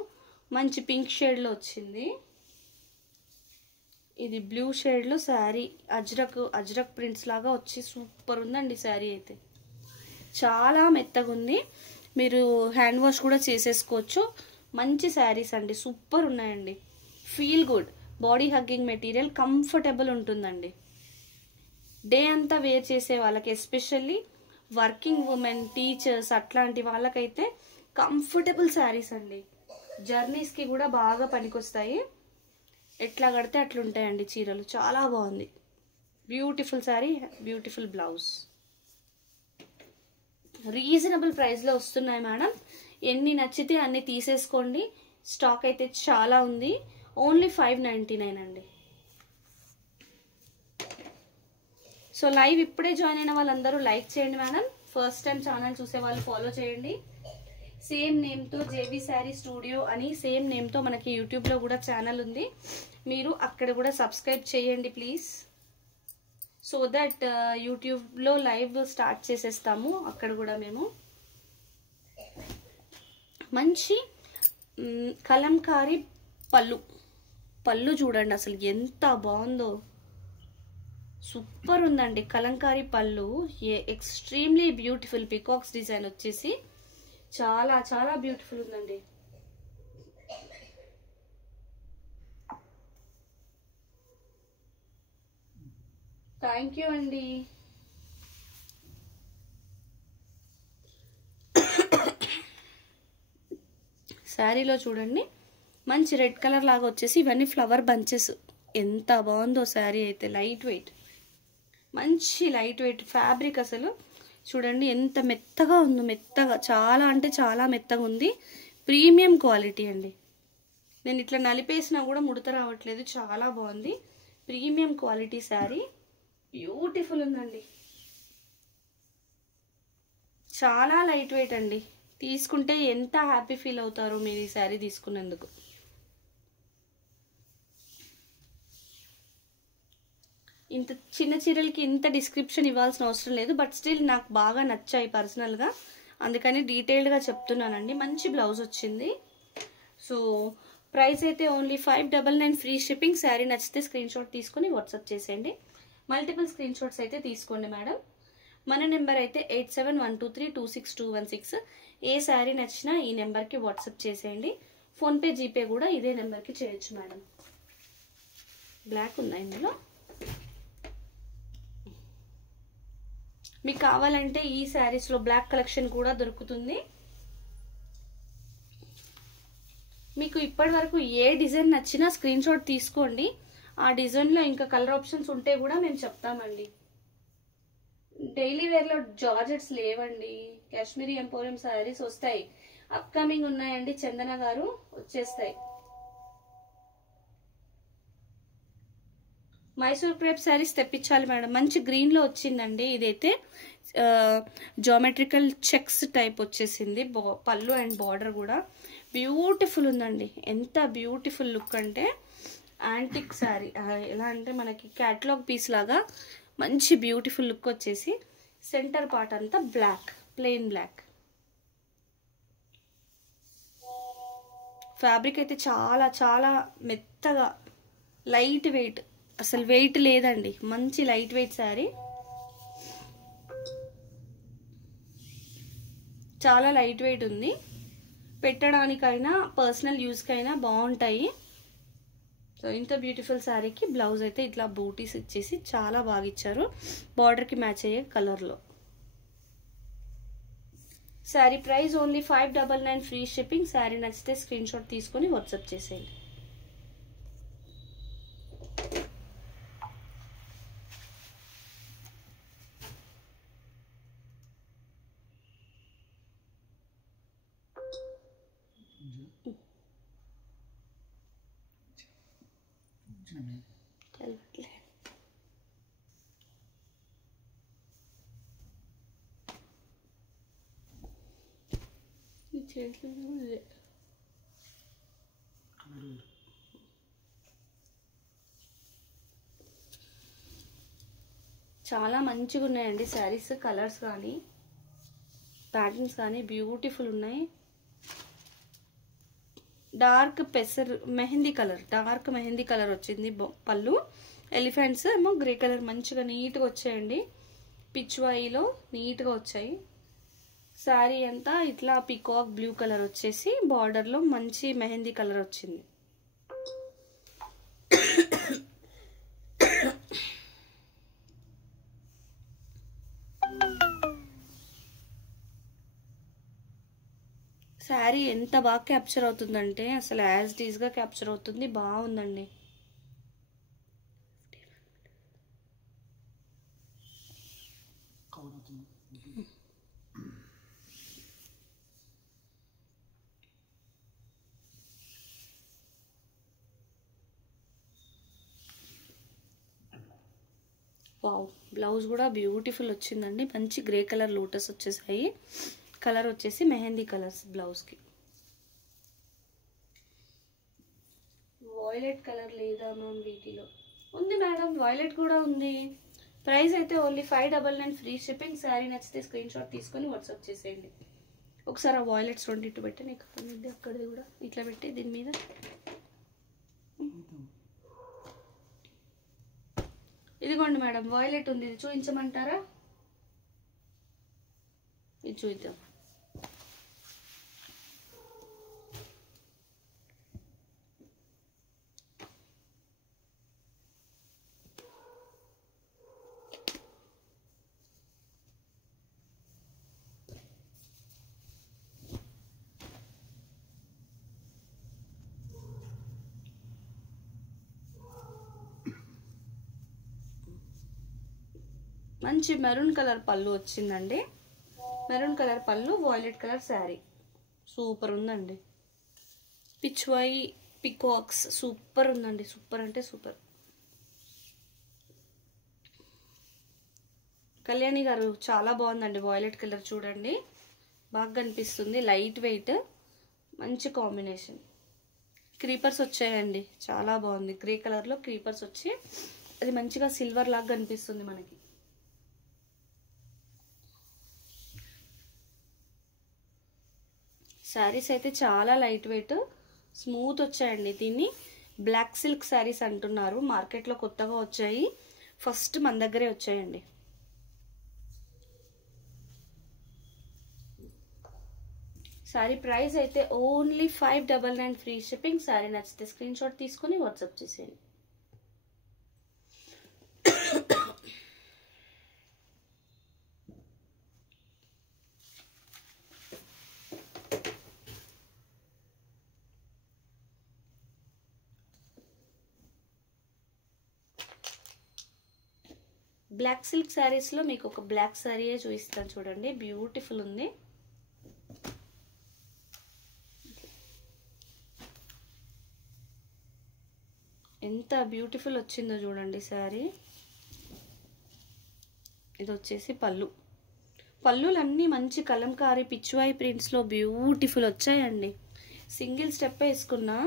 మంచి పింక్ షేడ్లో వచ్చింది. ఇది బ్లూ షేడ్లో శారీ అజ్రక్ ప్రింట్స్ లాగా వచ్చి సూపర్ ఉందండి. శారీ అయితే చాలా మెత్తగా ఉంది. మీరు హ్యాండ్ వాష్ కూడా చేసేసుకోవచ్చు. మంచి శారీస్ అండి, సూపర్ ఉన్నాయండి. Feel good, body hugging material, comfortable ఉంటుందండి. డే అంతా వేర్ చేసే వాళ్ళకి, ఎస్పెషల్లీ వర్కింగ్ ఉమెన్, టీచర్స్ అట్లాంటి వాళ్ళకైతే కంఫర్టబుల్ శారీస్ అండి. జర్నీస్కి కూడా బాగా పనికొస్తాయి. ఎట్లా కడితే అట్లుంటాయండి చీరలు. చాలా బాగుంది. Beautiful sari, beautiful blouse. Reasonable ప్రైస్లో వస్తున్నాయి మేడం. ఎన్ని నచ్చితే అన్ని తీసేసుకోండి. స్టాక్ అయితే చాలా ఉంది. ఓన్లీ 599 అండి. సో లైవ్ ఇప్పుడే జాయిన్ అయిన వాళ్ళందరూ లైక్ చేయండి మేడం. ఫస్ట్ టైం ఛానల్ చూసే వాళ్ళు ఫాలో చేయండి. సేమ్ నేమ్తో జేబీ శారీ స్టూడియో అని సేమ్ నేమ్తో మనకి యూట్యూబ్లో కూడా ఛానల్ ఉంది. మీరు అక్కడ కూడా సబ్స్క్రైబ్ చేయండి ప్లీజ్. సో దట్ యూట్యూబ్లో లైవ్ స్టార్ట్ చేసేస్తాము. అక్కడ కూడా మేము మంచి కలంకారీ పళ్ళు చూడండి, అసలు ఎంత బాగుందో. సూపర్ ఉందండి కలంకారీ పళ్ళు. ఎక్స్ట్రీమ్లీ బ్యూటిఫుల్ పికాక్స్ డిజైన్ వచ్చేసి చాలా చాలా బ్యూటిఫుల్ ఉందండి. థ్యాంక్ యూ అండి. శారీలో చూడండి మంచి రెడ్ కలర్ లాగా వచ్చేసి ఇవన్నీ ఫ్లవర్ బంచెస్. ఎంత బాగుందో శారీ అయితే. లైట్ వెయిట్, మంచి లైట్ వెయిట్ ఫ్యాబ్రిక్. అసలు చూడండి ఎంత మెత్తగా ఉందో. మెత్తగా, చాలా అంటే చాలా మెత్తగా ఉంది. ప్రీమియం క్వాలిటీ అండి. నేను ఇట్లా నలిపేసినా కూడా ముడత రావట్లేదు. చాలా బాగుంది. ప్రీమియం క్వాలిటీ శారీ, బ్యూటిఫుల్ ఉందండి. చాలా లైట్ వెయిట్ అండి. తీసుకుంటే ఎంత హ్యాపీ ఫీల్ అవుతారో మీరు ఈ శారీ తీసుకున్నందుకు. ఇంత చిన్న చీరలకి ఇంత డిస్క్రిప్షన్ ఇవ్వాల్సిన అవసరం లేదు. బట్ స్టిల్ నాకు బాగా నచ్చాయి పర్సనల్గా, అందుకని డీటెయిల్డ్గా చెప్తున్నానండి. మంచి బ్లౌజ్ వచ్చింది. సో ప్రైస్ అయితే ఓన్లీ 599 ఫ్రీ షిప్పింగ్. శారీ నచ్చితే స్క్రీన్ షాట్ తీసుకొని వాట్సాప్ చేసేయండి. మల్టిపుల్ స్క్రీన్ షాట్స్ అయితే తీసుకోండి మేడం. మన నెంబర్ అయితే 8712326216. ఏ శారీ నచ్చినా ఈ నెంబర్కి వాట్సాప్ చేసేయండి. ఫోన్పే, జీపే కూడా ఇదే నెంబర్కి చేయొచ్చు మేడం. బ్లాక్ ఉందా ఇందులో? మీకు కావాలంటే ఈ శారీస్లో బ్లాక్ కలెక్షన్ కూడా దొరుకుతుంది. మీకు ఇప్పటి వరకు ఏ డిజైన్ నచ్చినా స్క్రీన్ షాట్ తీసుకోండి. ఆ డిజైన్లో ఇంకా కలర్ ఆప్షన్స్ ఉంటే కూడా మేము చెప్తామండి. డైలీ వేర్లో జార్జెట్స్ లేవండి. కాశ్మీరీ ఎంపోరియం శారీస్ వస్తాయి, అప్కమింగ్ ఉన్నాయండి. చందన గారు వచ్చేస్తాయి. మైసూర్ క్రేప్ శారీస్ తెప్పించాలి మేడం. మంచి గ్రీన్లో వచ్చిందండి. ఇదైతే జామెట్రికల్ చెక్స్ టైప్ వచ్చేసింది. పళ్ళు అండ్ బార్డర్ కూడా బ్యూటిఫుల్ ఉందండి. ఎంత బ్యూటిఫుల్ లుక్ అంటే యాంటిక్ శారీ. ఎలా అంటే మనకి క్యాటలాగ్ పీస్ లాగా మంచి బ్యూటిఫుల్ లుక్ వచ్చేసి సెంటర్ పార్ట్ అంతా బ్లాక్, ప్లెయిన్ బ్లాక్. ఫ్యాబ్రిక్ అయితే చాలా చాలా మెత్తగా, లైట్ వెయిట్, అసలు వెయిట్ లేదండి. మంచి లైట్ వెయిట్ శారీ, చాలా లైట్ వెయిట్ ఉంది. పెట్టడానికైనా పర్సనల్ యూస్కైనా బాగుంటాయి. సో ఇంత బ్యూటిఫుల్ శారీకి బ్లౌజ్ అయితే ఇట్లా బూటీస్ ఇచ్చేసి చాలా బాగా ఇచ్చారు. బార్డర్కి మ్యాచ్ అయ్యే కలర్లో. Sari price only 599 free shipping. Sari నచ్చితే స్క్రీన్ షాట్ తీసుకొని వాట్సాప్ చేసేయండి. చాలా మంచిగా ఉన్నాయండి శారీస్. కలర్స్ కానీ ప్యాటర్న్స్ కానీ బ్యూటిఫుల్ ఉన్నాయి. డార్క్ పెసర్ mehndi colour, dark mehndi colour వచ్చింది పళ్ళు. ఎలిఫెంట్స్ ఏమో గ్రే కలర్ మంచిగా నీట్గా వచ్చాయండి. పిచ్వాయిలో నీట్గా వచ్చాయి. శారీ అంతా ఇట్లా పికాక్ బ్లూ కలర్ వచ్చేసి బార్డర్లో మంచి మెహందీ కలర్ వచ్చింది. శారీ ఎంత బాగా క్యాప్చర్ అవుతుందంటే అసలు యాజ్ ఇట్ ఈస్గా క్యాప్చర్ అవుతుంది. బాగుందండి. వావ్, బ్లౌజ్ కూడా బ్యూటిఫుల్ వచ్చిందండి. మంచి గ్రే కలర్ లోటస్ వచ్చేసాయి. కలర్ వచ్చేసి మెహందీ కలర్స్ బ్లౌజ్కి. వాయిలెట్ కలర్ లేదా మ్యామ్ వీటిలో? ఉంది మేడం, వాయిలెట్ కూడా ఉంది. ప్రైస్ అయితే ఓన్లీ 599 ఫ్రీ షిప్పింగ్. శారీ నచ్చితే స్క్రీన్ షాట్ తీసుకొని వాట్సాప్ చేసేయండి. ఒకసారి ఆ వాయిలెట్స్ రెండింటి పెట్టి నీకు అక్కడిది కూడా ఇట్లా పెట్టి దీని మీద ఇదిగోండి మేడం, వాయిలెట్ ఉంది. ఇది చూపించమంటారా? ఇది చూద్దాం. మంచి మెరూన్ కలర్ పళ్ళు వచ్చిందండి. మెరూన్ కలర్ పళ్ళు, వాయిలెట్ కలర్ శారీ. సూపర్ ఉందండి. పిచ్వాయి పికాక్స్ సూపర్ ఉందండి. సూపర్ అంటే సూపర్. కళ్యాణి గారు చాలా బాగుందండి. వాయిలెట్ కలర్ చూడండి, బాగా కనిపిస్తుంది. లైట్ వెయిట్, మంచి కాంబినేషన్. క్రీపర్స్ వచ్చాయండి, చాలా బాగుంది. గ్రే కలర్లో క్రీపర్స్ వచ్చి అది మంచిగా సిల్వర్ లాగా కనిపిస్తుంది మనకి. శారీస్ అయితే చాలా లైట్ వెయిట్, స్మూత్ వచ్చాయండి. దీన్ని బ్లాక్ సిల్క్ శారీస్ అంటున్నారు. మార్కెట్లో కొత్తగా వచ్చాయి, ఫస్ట్ మన దగ్గరే వచ్చాయండి. శారీ ప్రైస్ అయితే ఓన్లీ 599 ఫ్రీ షిప్పింగ్. శారీ నచ్చితే స్క్రీన్ షాట్ తీసుకొని వాట్సాప్ చేసేయండి. బ్లాక్ సిల్క్ శారీస్లో మీకు ఒక బ్లాక్ శారీయే చూపిస్తాను చూడండి. బ్యూటిఫుల్ ఉంది. ఎంత బ్యూటిఫుల్ వచ్చిందో చూడండి శారీ. ఇది వచ్చేసి పళ్ళు. పళ్ళులన్నీ మంచి కలంకారీ పిచ్వాయి ప్రింట్స్లో బ్యూటిఫుల్ వచ్చాయండి. సింగిల్ స్టెప్ వేసుకున్నా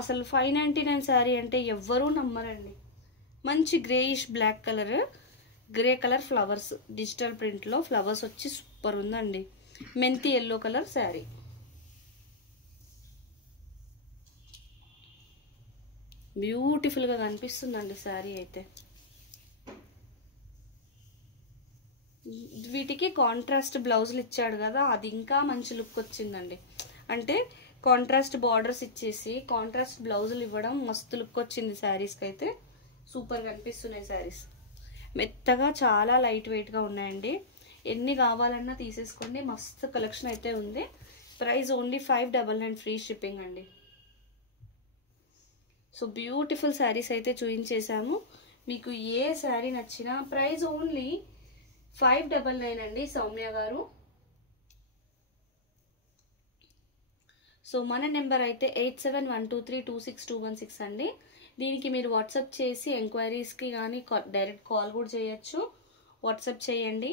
అసలు 599 శారీ అంటే ఎవ్వరూ నమ్మరండి. మంచి greyish black colour, grey colour flowers, digital ప్రింట్లో ఫ్లవర్స్ వచ్చి సూపర్ ఉందండి. మెంతి ఎల్లో కలర్ శారీ. బ్యూటిఫుల్గా కనిపిస్తుందండి శారీ అయితే. వీటికి కాంట్రాస్ట్ బ్లౌజులు ఇచ్చాడు కదా, అది ఇంకా మంచి లుక్ వచ్చిందండి. అంటే కాంట్రాస్ట్ బార్డర్స్ ఇచ్చేసి కాంట్రాస్ట్ బ్లౌజులు ఇవ్వడం మస్తు లుక్ వచ్చింది శారీస్కి అయితే. సూపర్ కనిపిస్తున్నాయి శారీస్. మెత్తగా చాలా లైట్ వెయిట్గా ఉన్నాయండి. ఎన్ని కావాలన్నా తీసేసుకోండి. మస్తు కలెక్షన్ అయితే ఉంది. ప్రైస్ ఓన్లీ 599 ఫ్రీ షిప్పింగ్ అండి. సో బ్యూటిఫుల్ శారీస్ అయితే చూపించేసాము. మీకు ఏ శారీ నచ్చినా ప్రైస్ ఓన్లీ 599 అండి సౌమ్య గారు. సో మన నెంబర్ అయితే 8712326216 అండి. దీనికి మీరు వాట్సాప్ చేసి ఎంక్వైరీస్కి కానీ డైరెక్ట్ కాల్ కూడా చేయొచ్చు. వాట్సాప్ చేయండి.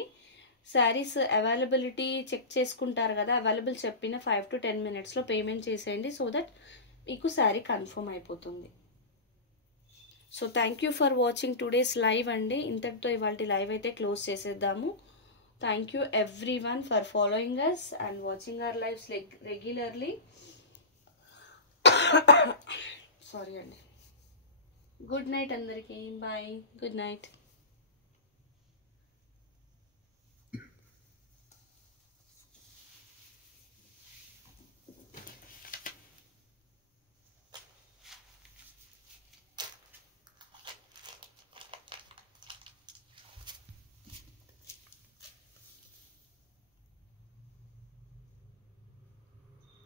శారీస్ అవైలబిలిటీ చెక్ చేసుకుంటారు కదా, అవైలబుల్ చెప్పిన 5 to 10 minutesలో పేమెంట్ చేసేయండి. సో దట్ మీకు శారీ కన్ఫర్మ్ అయిపోతుంది. So thank you for watching today's live అండి. ఇంతటితో ఇవాళ లైవ్ అయితే క్లోజ్ చేసేద్దాము. Thank you everyone for following us and watching our lives regularly. Sorry అండి. గుడ్ నైట్ అందరికీ. బాయ్. Good night.